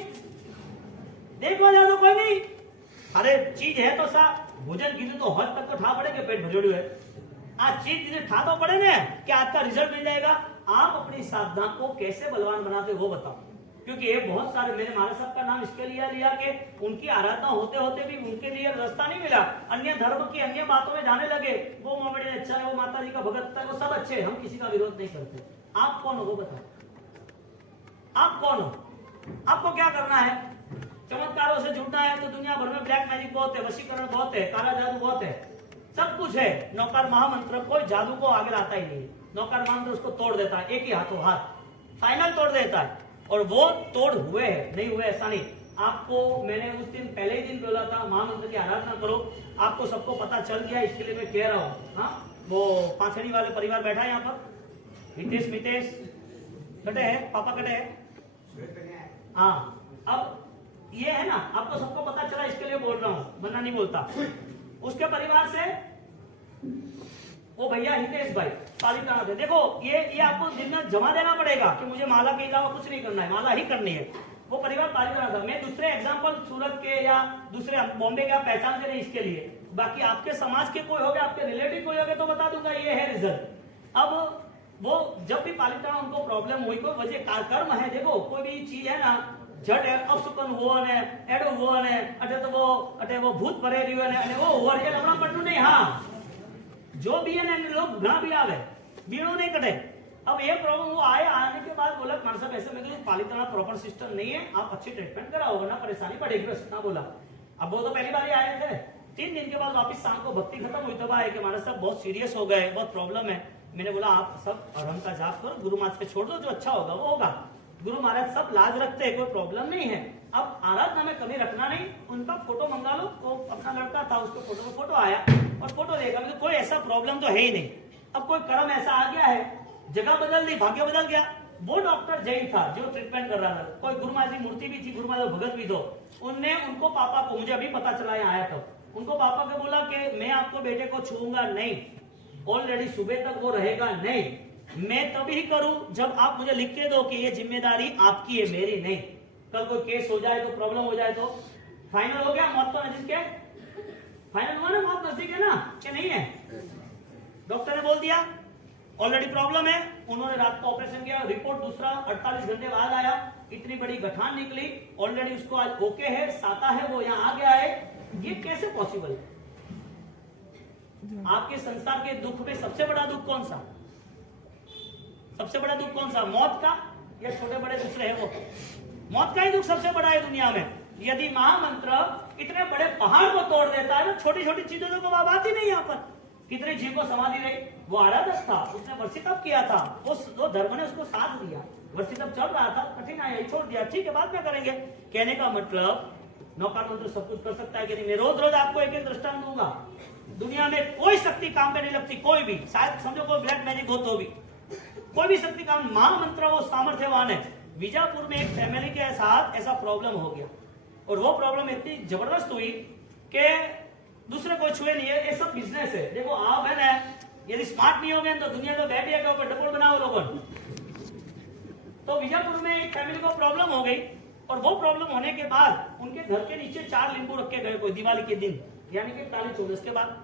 देखवा जा तो कोई नहीं। अरे चीज है तो सा भोजन कीधु तो हद तक तो ठा पड़े के पेट भरेड़ू है। आज चीज ठा तो पड़े ना कि आज का रिजल्ट मिल जाएगा। आप अपनी साधना को कैसे बलवान बनाते वो बताओ, क्योंकि ये बहुत सारे, मेरे महाराज साहब का नाम इसके लिए लिया कि उनकी आराधना होते होते भी उनके लिए रास्ता नहीं मिला, अन्य धर्म की अन्य बातों में जाने लगे। वो मोमेडियन अच्छा है, वो माता जी का भगत है, वो सब अच्छे, हम किसी का विरोध नहीं करते, आप कौन हो वो बताओ, आप कौन हो? आपको क्या करना है? चमत्कारों से जुड़ना है तो दुनिया भर में ब्लैक मैजिक बहुत है, वशीकरण बहुत है, काला जादू बहुत है, सब कुछ है। नौकर महामंत्र कोई जादू को आगे लाता ही नहीं। नौकर महामंत्र उसको तोड़ देता है, एक ही हाथों हाथ फाइनल तोड़ देता है। और वो तोड़ हुए है, नहीं हुए ऐसा नहीं। आपको मैंने उस दिन पहले ही दिन बोला था महामंत्र की आराधना करो, आपको सबको पता चल गया, इसके लिए मैं कह रहा हूँ। हाँ, वो पाथरी वाले परिवार बैठा है यहाँ पर, हितेश मितेश कटे है, पापा कटे है। हाँ, अब ये है ना, आपको सबको पता चला, इसके लिए बोल रहा हूँ, वरना नहीं बोलता। उसके परिवार से वो भैया हितेश भाई पालिका थे। देखो ये आपको दिन में जमा देना पड़ेगा कि मुझे माला के अलावा कुछ नहीं करना है, माला ही करनी है। वो परिवार पालिका था। मैं दूसरे एग्जाम्पल सूरत के या दूसरे बॉम्बे के पहचान के नहीं इसके लिए, बाकी आपके समाज के कोई हो गए, आपके रिलेटिव कोई हो गए तो बता दूंगा ये है रिजल्ट। अब वो जब भी पालिका उनको प्रॉब्लम हुई, कोई वजह कर्म है। देखो कोई भी चीज है ना, जट है, अपसुकन हुआ ने, एडो हुआ ने, अटे वो भूत परे रियो ने, अने वो हुआ ये लपड़ा पट्टू नहीं। हाँ, जो भी है ना लोग घना भी आवे, बीड़ो नहीं कटे। अब ये प्रॉब्लम वो आने के बाद बोला मार साहब ऐसे में पालिका प्रॉपर सिस्टम नहीं है, आप अच्छी ट्रीटमेंट कराओ वरना परेशानी पड़ेगी, बस इतना बोला। अब वो तो पहली बार ही आए थे, 3 दिन के बाद वापिस शाम को भक्ति खत्म हुई तब आए कि महाराज साहब बहुत सीरियस हो गए, बहुत प्रॉब्लम है। मैंने बोला आप सब अरहम का जाप करो, गुरु महाराज पे छोड़ दो, जो अच्छा होगा वो होगा। गुरु महाराज सब लाज रखते हैं, कोई प्रॉब्लम नहीं है। अब आराधना में कमी रखना नहीं, उनका फोटो मंगा लो। वो अपना लड़का था, उसको फोटो में फोटो आया और फोटो देखा, मतलब कोई ऐसा प्रॉब्लम तो है ही नहीं। अब कोई कर्म ऐसा आ गया है, जगह बदल दी, भाग्य बदल गया। वो डॉक्टर जैन था जो ट्रीटमेंट कर रहा था, कोई गुरु महाराज की मूर्ति भी थी, गुरु महाराज भगत भी दो। उनने उनको पापा को, मुझे अभी पता चला यहाँ आया था, उनको पापा को बोला कि मैं आपको बेटे को छूऊंगा नहीं, ऑलरेडी सुबह तक वो रहेगा नहीं, मैं तभी करूं जब आप मुझे लिख के दो कि ये जिम्मेदारी आपकी है, मेरी नहीं। कल कोई केस हो जाए तो, प्रॉब्लम हो जाए तो। फाइनल हो गया, मौत तो नजदीक है, फाइनल हुआ ना, मौत नजदीक है ना कि नहीं है? डॉक्टर ने बोल दिया ऑलरेडी प्रॉब्लम है। उन्होंने रात को ऑपरेशन किया, रिपोर्ट दूसरा 48 घंटे बाद आया, इतनी बड़ी गठान निकली, ऑलरेडी उसको आज ओके है, साता है, वो यहाँ आ गया है। ये कैसे पॉसिबल है? आपके संसार के दुख में सबसे बड़ा दुख कौन सा? सबसे बड़ा दुख कौन सा? मौत का या छोटे बड़े दूसरे है? वो मौत का ही दुख सबसे बड़ा है दुनिया में। यदि महामंत्र इतने बड़े पहाड़ को तोड़ देता है, तो छोटी छोटी चीजों को बात ही नहीं। यहाँ पर कितने जीव को समाधि रही, वो आराधक था, उसने वर्षितप किया था, वो धर्म ने उसको साथ दिया, वर्षितप चल रहा था, कठिन आया, छोड़ दिया, ठीक है बाद में करेंगे। कहने का मतलब नौकार मंत्र सब कुछ कर सकता है कि नहीं? मैं रोज रोज आपको एक एक दृष्टांत दूंगा। दुनिया में कोई शक्ति काम पे नहीं लगती, कोई भी, शायद समझो कोई ब्लैक मैजिक हो तो भी, कोई भी शक्ति काम, महामंत्र वो सामर्थ्यवान है। बीजापुर में एक फैमिली के साथ ऐसा प्रॉब्लम हो गया, और वो प्रॉब्लम इतनी जबरदस्त हुई कि दूसरे कोई छुए नहीं है। ये सब बिजनेस है। देखो आप है ना, यदि स्मार्ट नहीं हो गए तो दुनिया तो बैठ के ऊपर डपोल बनाओ लोगों। तो बीजापुर में एक फैमिली को प्रॉब्लम हो गई, और वो प्रॉब्लम होने के बाद उनके घर के नीचे 4 नींबू रखे गए, कोई दिवाली के दिन, यानी कि 41 के बाद।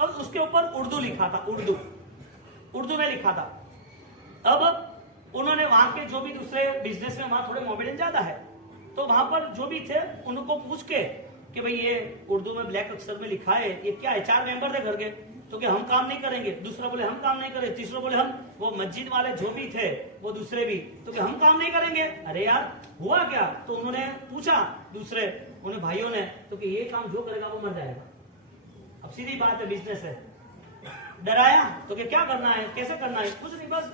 अब उसके ऊपर उर्दू लिखा था, उर्दू में लिखा था। अब उन्होंने वहां के जो भी दूसरे बिजनेस में, वहां थोड़े मोमेडियन ज्यादा है, तो वहां पर जो भी थे उनको पूछ के कि भाई ये उर्दू में ब्लैक अक्षर में लिखा है, ये क्या है? 4 मेंबर थे घर के, तो कि हम काम नहीं करेंगे। दूसरा बोले हम काम नहीं करेंगे, तीसरा बोले हम, वो मस्जिद वाले जो भी थे वो दूसरे भी, तो कि हम काम नहीं करेंगे। अरे यार हुआ क्या? तो उन्होंने पूछा दूसरे उन्हें भाइयों ने, तो कि ये काम जो करेगा वो मर जाएगा। अब सीधी बात है, बिजनेस है। डराया तो कि क्या करना है, कैसे करना है? कुछ नहीं, बस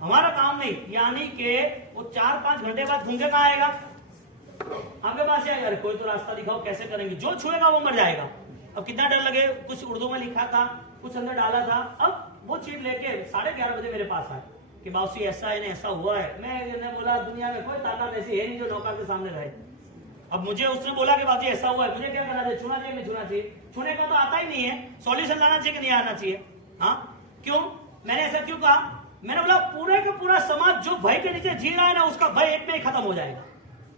हमारा काम नहीं। यानी कि वो 4-5 घंटे बाद घूम के कहाँ आएगा? आपके पास आएगा। अरे कोई तो रास्ता दिखाओ, कैसे करेंगे? जो छुएगा वो मर जाएगा। अब कितना डर लगे, कुछ उर्दू में लिखा था, कुछ अंदर डाला था। अब वो चीज लेके 11:30 बजे मेरे पास आए कि बाबूजी ऐसा है, ऐसा हुआ है। मैंने बोला दुनिया में कोई ताकत ऐसी है नहीं जो नौकर के सामने रहे। अब मुझे उसने बोला कि बाबूजी ऐसा हुआ है, मुझे क्या करना चाहिए? छूना चाहिए, नहीं छूना चाहिए? छूने का तो आता ही नहीं है, सॉल्यूशन लाना चाहिए कि नहीं आना चाहिए? हाँ, क्यों? मैंने ऐसा क्यों कहा? मैंने बोला पूरे का पूरा समाज जो भय के नीचे जी रहा है ना, उसका भय एक में ही खत्म हो जाएगा।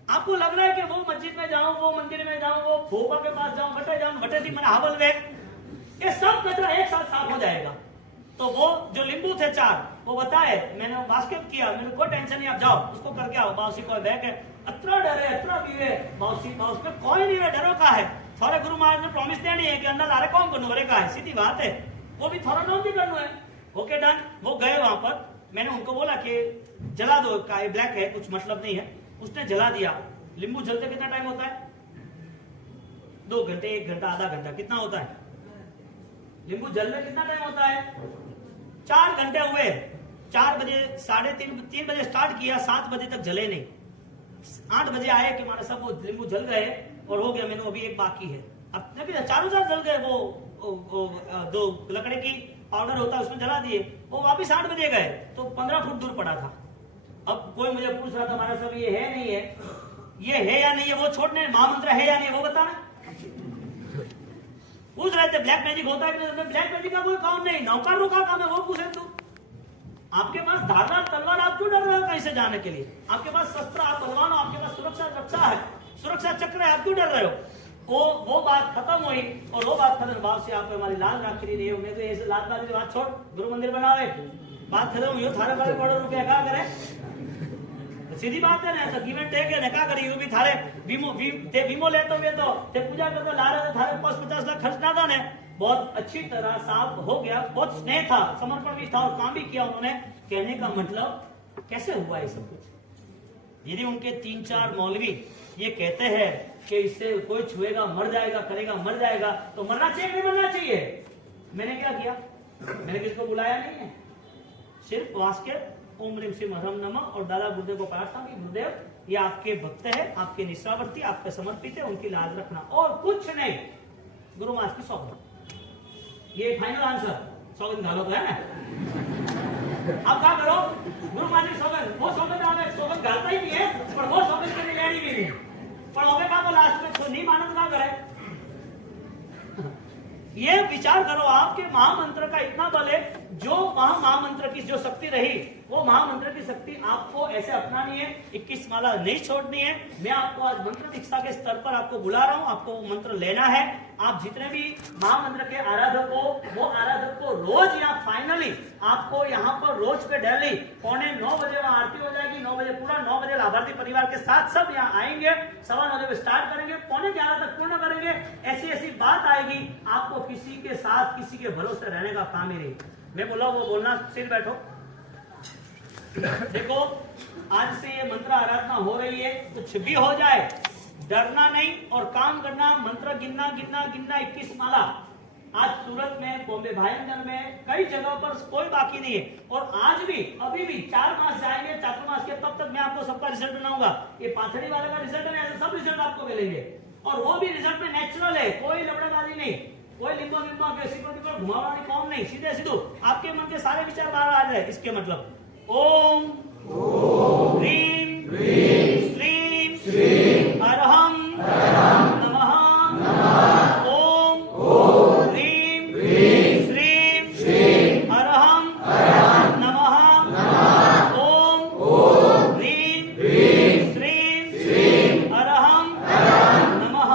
आपको लग रहा है कि वो मस्जिद में जाऊं, वो मंदिर में जाऊं, वो भोपा के पास जाऊं, बटे दी मैंने हावल में, ये सब कचरा एक साथ साफ हो जाएगा। तो वो जो नींबू थे 4, वो बताए, मैंने वास्केप किया, मैंने कोई टेंशन नहीं, आप जाओ उसको करके आओ। बाउसी को बैग है, अतना डर है, अतना भी है बाउसी पे कोई नहीं है, डरो का है। थोड़े गुरु महाराज ने प्रॉमिस देनी है कि अंदर लारे कौन करने का है, सीधी बात है। वो भी थोड़ा नाम भी करना है। Okay done. वो गए वहां पर, मैंने उनको बोला कि जला दो, ब्लैक है कुछ मतलब नहीं है। उसने जला दिया। नींबू जलते कितना टाइम होता है? 2 घंटे, 1 घंटा, आधा घंटा, कितना होता है? नींबू जलने कितना टाइम होता है? 4 घंटे हुए। 4 बजे, 3:30 बजे स्टार्ट किया, 7 बजे तक जले नहीं। 8 बजे आए कि हमारे सब वो नींबू जल गए और हो गया। मैंने अभी एक बाकी है। अब चारों चार जल गए। वो 2 लकड़े की पाउडर होता है उसमें जला दिए। वो वापिस 8 बजे गए तो 15 फुट दूर पड़ा था। अब कोई मुझे पूछ रहा था हमारा सब ये है नहीं है, ये है या नहीं है वो छोड़ने, महामंत्र है या नहीं वो बताना। पूछ रहे थे ब्लैक मैजिक होता है कि नहीं? ब्लैक मैजिक का कोई काम नहीं, नौकरों का काम है, वो पूछे तू। आपके पास धारदार तलवार, आप क्यों डर रहे हो कहीं से जाने के लिए? आपके पास शस्त्र, आप बलवान हो, आपके पास सुरक्षा रक्षा है, सुरक्षा चक्र है, आप क्यों डर रहे हो? वो बात खत्म हुई और वो बात खत्म भाव से आप हमारी लाल राखी नहीं हो। मैं तो ऐसे लाल बात बात छोड़, गुरु मंदिर बनावे, बात खत्म हुई। थारे बारे करोड़ रुपया क्या करे? सीधी बात है ना। तो गिव एंड टेक है ना, क्या करी? भी थारे वीमो लेतो वे तो ते पूजा करतो ला रहे तो थारे 50 लाख खर्च ना था ने। बहुत अच्छी तरह साफ हो गया, बहुत स्नेह था, समर्पण भी था और काम भी किया उन्होंने। कहने का मतलब कैसे हुआ ये सब कुछ? यदि उनके 3-4 मौलवी ये कहते हैं कि इससे कोई छुएगा मर जाएगा, करेगा मर जाएगा, तो मरना चाहिए नहीं मरना चाहिए? मैंने क्या किया? मैंने किसको बुलाया नहीं है, सिर्फ वास्के ओम ह्रीम श्रीम हरम नमः और दादा गुरुदेव को प्रार्थना की, गुरुदेव ये आपके भक्त है, आपके निष्ठावर्ती, आपके समर्पित है, उनकी लाज रखना और कुछ नहीं। गुरु महाराज की सौगंध, ये फाइनल आंसर। सौगंध घालो तो है ना? आप क्या करो? गुरु महाराज की सौगंध, वो सौगंध सौगंध घालता ही नहीं है, पर वो सौगंध के लिए लेनी भी नहीं। पर होगे का लास्ट में तो नहीं मानत क्या करे? ये विचार करो, आपके महामंत्र का इतना बल है, जो महामंत्र की जो शक्ति रही, वो महामंत्र की शक्ति आपको ऐसे अपनानी है, 21 माला नहीं छोड़नी है। मैं आपको आज मंत्र दीक्षा के स्तर पर आपको बुला रहा हूं, आपको वो मंत्र लेना है। आप जितने भी महामंत्र के आराधक हो, वो आराधक को रोज यहाँ फाइनली आपको यहाँ पर रोज पे डेली 8:45 बजे वहां आरती हो जाएगी, 9 बजे पूरा, 9 बजे लाभार्थी परिवार के साथ सब यहाँ आएंगे, 9:15 बजे स्टार्ट करेंगे, 11:45 तक पूर्ण करेंगे। ऐसी ऐसी बात आएगी, आपको किसी के साथ किसी के भरोसे रहने का काम ही नहीं। मैं बोला वो बोलना, सिर बैठो। देखो आज से ये मंत्र आराधना हो रही है, कुछ भी हो जाए डरना नहीं और काम करना। मंत्र गिनना गिनना गिनना 21 माला। आज सूरत में, बॉम्बे भायंदर में, कई जगहों पर कोई बाकी नहीं है। और आज भी अभी भी 4 मास जाएंगे, चातुर्मास के, तब तक मैं आपको सबका रिजल्ट बनाऊंगा। ये पाथड़ी वाले का रिजल्ट है, ऐसे सब रिजल्ट आपको मिलेंगे और वो भी रिजल्ट में नेचुरल है, कोई लफड़ेबाजी नहीं, कोई लिंबा लिंबा के घुमावना कौन नहीं, सीधे सीधो आपके मन के सारे विचार बाहर आ जाए। इसके मतलब ओम ह्रीम श्रीम अरहम नमः। ओम ह्रीम श्रीम अरहम नमः। ओम ह्रीम श्रीम अरहम नमः।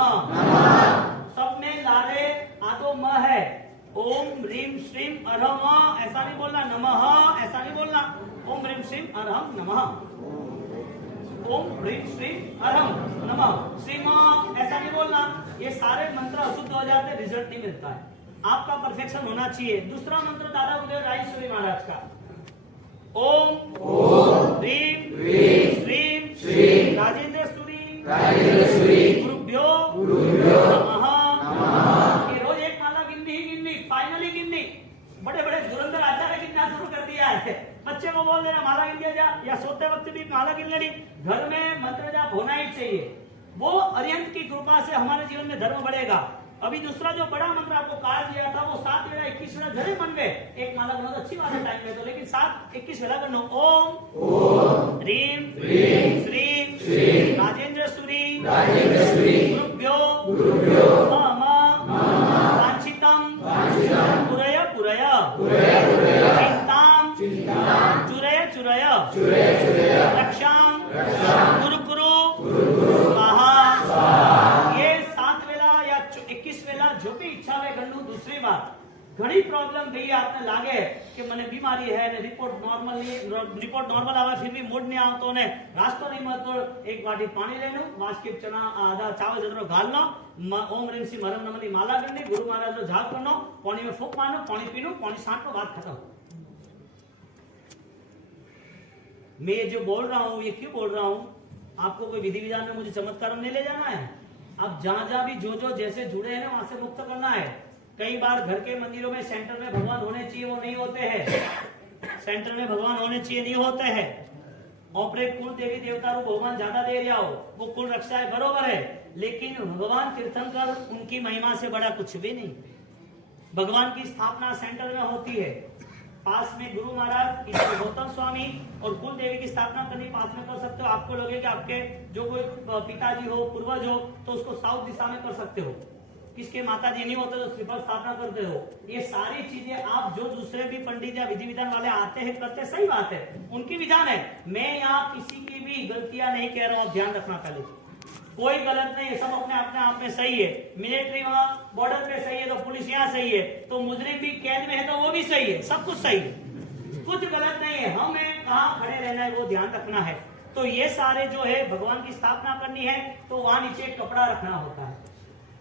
सब में लारे आदो म है। ओम ह्रीम श्रीम अरहम, ऐसा नहीं बोलना, नमः ऐसा नहीं बोलना, ओम ह्रीम श्रीम अरहम नमः। ओम ह्रीम श्रीम अरहम नमः। श्रीम ऐसा नहीं बोलना। ये सारे मंत्र अशुद्ध हो जाते, रिजल्ट नहीं मिलता है। आपका परफेक्शन होना चाहिए। दूसरा मंत्र दादा गुरुदेव राजेश्वरी महाराज का, ओम ह्रीम श्रीम राजेंद्रश्वरी गुरुभ्यो नमः। ये रोज एक माला गिननी ही गिननी, फाइनली गिननी। बड़े बड़े धुरंधर आचार्य गिनना शुरू कर दिया है। बच्चे को बोल देना माला गिन दिया जा, या सोते वक्त भी माला गिन लेनी। घर में मंत्र जाप होना ही चाहिए। वो अरिहंत की कृपा से हमारे जीवन में धर्म बढ़ेगा। अभी दूसरा जो बड़ा मंत्र आपको कहा दिया था, वो 7 वेला 21 वेला जरूर बन गए। एक माला बनो तो अच्छी बात है टाइम में तो, लेकिन 7 21 वेला बनो। ओम ह्रीम श्रीम राजेंद्रश्वरी गुरुभ्यो नमः। वांछितम पुरय चिंताम चुरय रक्षाम कुरु स्वाहा। ये 7 वेला या 21 वेला जो भी इच्छा में गणू। दूसरी बात, घनी प्रॉब्लम गई आपने लागे कि મને બીમારી है ने रिपोर्ट नॉर्मल आवे, फिर भी मूड नहीं आवतो ने रास्तो नहीं મળતો, एक बाटी पानी लेनो, वास्किप चना आधा चावल जतरो घालनो, ओम ह्रीम श्रीम हरम नमः ની माला करनी, गुरु महाराज નો जाप करनो, पानी में फूंक मारनो, पानी पीनो, पानी छांटनो, बात खत्म। मैं जो बोल रहा हूँ ये क्यों बोल रहा हूँ, आपको कोई विधि विधान में मुझे चमत्कार में ले जाना है। अब जहां जहां भी जो जैसे जुड़े हैं ना वहां से मुक्त करना है। कई बार घर के मंदिरों में सेंटर में भगवान होने चाहिए, वो नहीं होते हैं। सेंटर में भगवान होने चाहिए, नहीं होते हैं। ऑपरेट कुल देवी देवता रूप भगवान ज्यादा दे रहा हो, वो कुल रक्षा है, बरोबर है, लेकिन भगवान तीर्थंकर उनकी महिमा से बड़ा कुछ भी नहीं। भगवान की स्थापना सेंटर में होती है, पास में गुरु महाराज गौतम स्वामी और कुल देवी की स्थापना करनी पास में कर सकते हो। आपको लगे कि आपके जो कोई पिताजी हो, पूर्वज हो, तो उसको साउथ दिशा में कर सकते हो। किसके माता जी नहीं होते तो श्रीफल स्थापना करते हो। ये सारी चीजें आप जो दूसरे भी पंडित या विधि विधान वाले आते हैं करते, सही बात है, उनकी विधान है। मैं यहाँ किसी की भी गलतियां नहीं कह रहा हूँ, ध्यान रखना पहले, कोई गलत नहीं है, सब अपने अपने आप में सही है। मिलिट्री वहां बॉर्डर पे सही है तो पुलिस यहाँ सही है, तो मुजरिम भी कैद में है तो वो भी सही है, सब कुछ सही है, कुछ गलत नहीं है। हमें कहाँ खड़े रहना है वो ध्यान रखना है। तो ये सारे जो है भगवान की स्थापना करनी है तो वहां नीचे एक कपड़ा रखना होता है।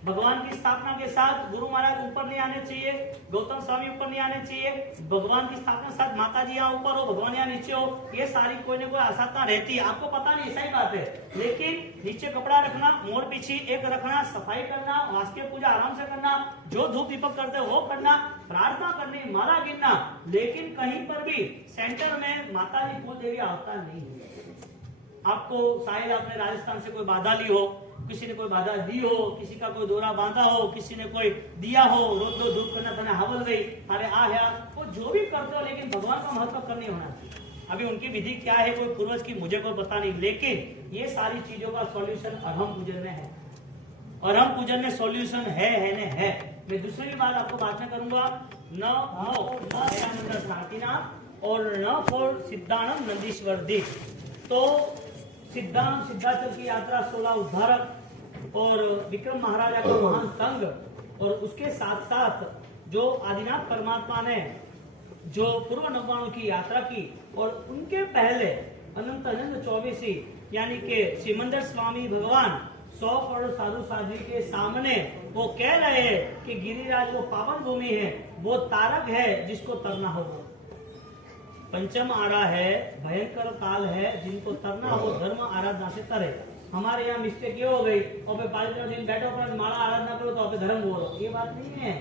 भगवान की स्थापना के साथ गुरु महाराज ऊपर नहीं आने चाहिए, गौतम स्वामी ऊपर नहीं आने चाहिए। भगवान की स्थापना के साथ माता जी यहाँ ऊपर हो, भगवान यहाँ नीचे हो, ये सारी कोई ना कोई आसाता रहती है, आपको पता नहीं, सही बात है। लेकिन नीचे कपड़ा रखना, मोड़ पीछे एक रखना, सफाई करना, वास्तव पूजा आराम से करना, जो धूप दीपक करते वो करना, प्रार्थना करनी, माला गिनना, लेकिन कहीं पर भी सेंटर में माता जी कुल देवी आवता नहीं है। आपको शायद आपने राजस्थान से कोई बाधा ली हो, किसी ने कोई बाधा दी हो, किसी का कोई दौरा बांधा हो, किसी ने कोई दिया हो, रोज दो धूप करना था, हवल गई, अरे आ वो जो भी करते हो, लेकिन भगवान का महत्व करनी होना चाहिए। अभी उनकी विधि क्या है कोई पूर्वज की मुझे कोई पता नहीं, लेकिन ये सारी चीजों का सॉल्यूशन अरहम पूजन में है। अरहम पूजन में सॉल्यूशन है है। मैं दूसरी भी बात आपको बाद में करूंगा, न शांतिनाथ और न फॉर सिद्धानंद नंदीश्वर दीप। तो सिद्धाचल की यात्रा, 16 उद्धारक और विक्रम महाराजा का महान संघ, और उसके साथ साथ जो आदिनाथ परमात्मा ने जो पूर्व नवाणु की यात्रा की, और उनके पहले अनंत अनंत 24 यानी कि सिमंदर स्वामी भगवान 100 करोड़ साधु साध्वी के सामने वो कह रहे हैं कि गिरिराज वो पावन भूमि है, वो तारक है जिसको तरना होगा। पंचम आरा है, भयंकर काल है, जिनको तरना हो धर्म आराधना से तरे। हमारे यहाँ मिस्टेक ये हो गई, और 5 दिन बैठो पर माला आराधना करो तो धर्म बोलो, ये बात नहीं है।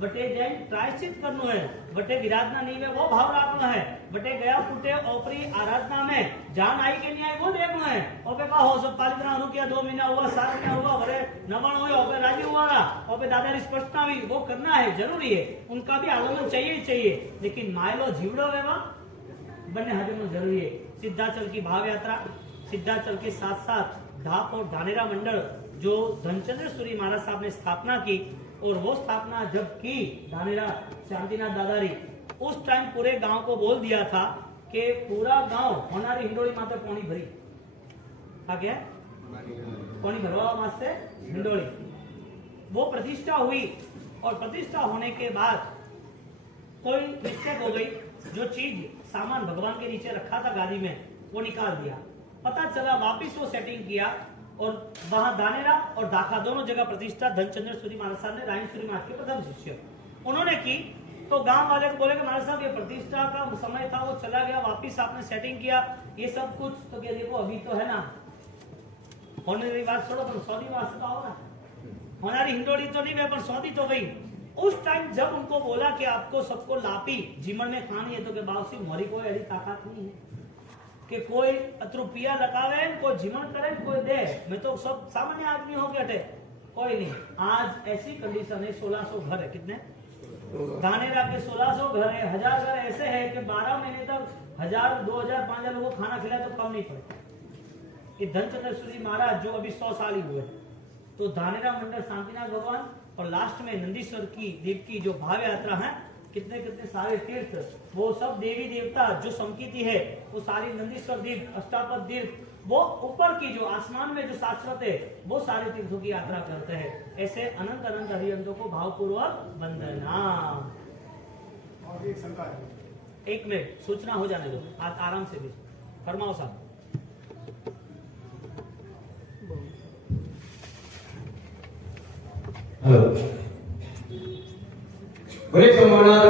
बटे जैन प्रायश्चित करनो है, बटे विराधना नहीं है वो भाव रखना है, बटे गया फूटे ओपरी आराधना में जान आई के नहीं आई वो देखना है। और कहा हो सब पालितना रुकिया 2 महीना हुआ, 7 महीना हुआ, बड़े नवाण हुए, राजी हुआ रहा, और दादा स्पष्टता हुई, वो करना है, जरूरी है, उनका भी आगमन चाहिए ही चाहिए, लेकिन मायलो जीवड़ो वेवा बने हजम जरूरी है। सिद्धाचल की भाव यात्रा, सिद्धाचल के साथ साथ धाप और धानेरा मंडल जो धनचंद्र सूरी महाराज साहब ने स्थापना की, और वो स्थापना जब की धानेरा शांतिनाथ दादारी, उस टाइम पूरे गांव को बोल दिया था कि पूरा गांव होनारी हिंडोली माते पानी भरी, क्या पानी भरवा मास्ते हिंडोली। वो प्रतिष्ठा हुई, और प्रतिष्ठा होने के बाद कोई मिस्टेक हो गई, जो चीज सामान भगवान के नीचे रखा था गादी में वो निकाल दिया, पता चला, वापिस वो सेटिंग किया, और वहां धानेरा और दाखा दोनों जगह प्रतिष्ठा धनचंद्र सूरी महाराज साहब ने, रायन सूरी महाराज के प्रथम शिष्य उन्होंने की। तो गांव वाले को बोले कि महाराज साहब ये प्रतिष्ठा का समय था वो चला गया, वापिस आपने सेटिंग किया ये सब कुछ, तो क्या देखो अभी तो है ना, होने की बात छोड़ो, पर सौदी वास्ते तो आओ ना, हमारी हिंडोली तो नहीं है पर सौदी तो गई। उस टाइम जब उनको बोला कि आपको सबको लापी जीवन में खानी है, तो के बाबू सिंह मोरी कोई ऐसी ताकत नहीं है कि कोई रुपया लगावे, कोई जीवन करे, कोई दे। मैं तो सब सामान्य आदमी हो के हटे, कोई नहीं। आज ऐसी कंडीशन है, 1600 घर है, कितने धानेरा के 1600 घर है, 1000 घर ऐसे है कि 12 महीने तक 1000, 2000, 5000 लोगों को खाना खिलाए तो कम नहीं पड़ता। ये धनचंद्र सूरी महाराज जो अभी 100 साल ही हुए, तो धानेरा मंडल शांतिनाथ भगवान, और लास्ट में नंदीश्वर की देव की जो भाव यात्रा है, कितने कितने सारे तीर्थ, वो सब देवी देवता जो संकीर्ति है, वो सारी नंदीश्वर दीप, अष्टापद दीप, वो ऊपर की जो आसमान में जो शाश्वत है, वो सारे तीर्थों की यात्रा करते हैं। ऐसे अनंत अनंत हरियंतों को भावपूर्वक वंदना। और एक शंका है, 1 मिनट सूचना हो जाने दो, आज आराम से भी फरमाओ साहब। हेलो, बड़े सम्मानित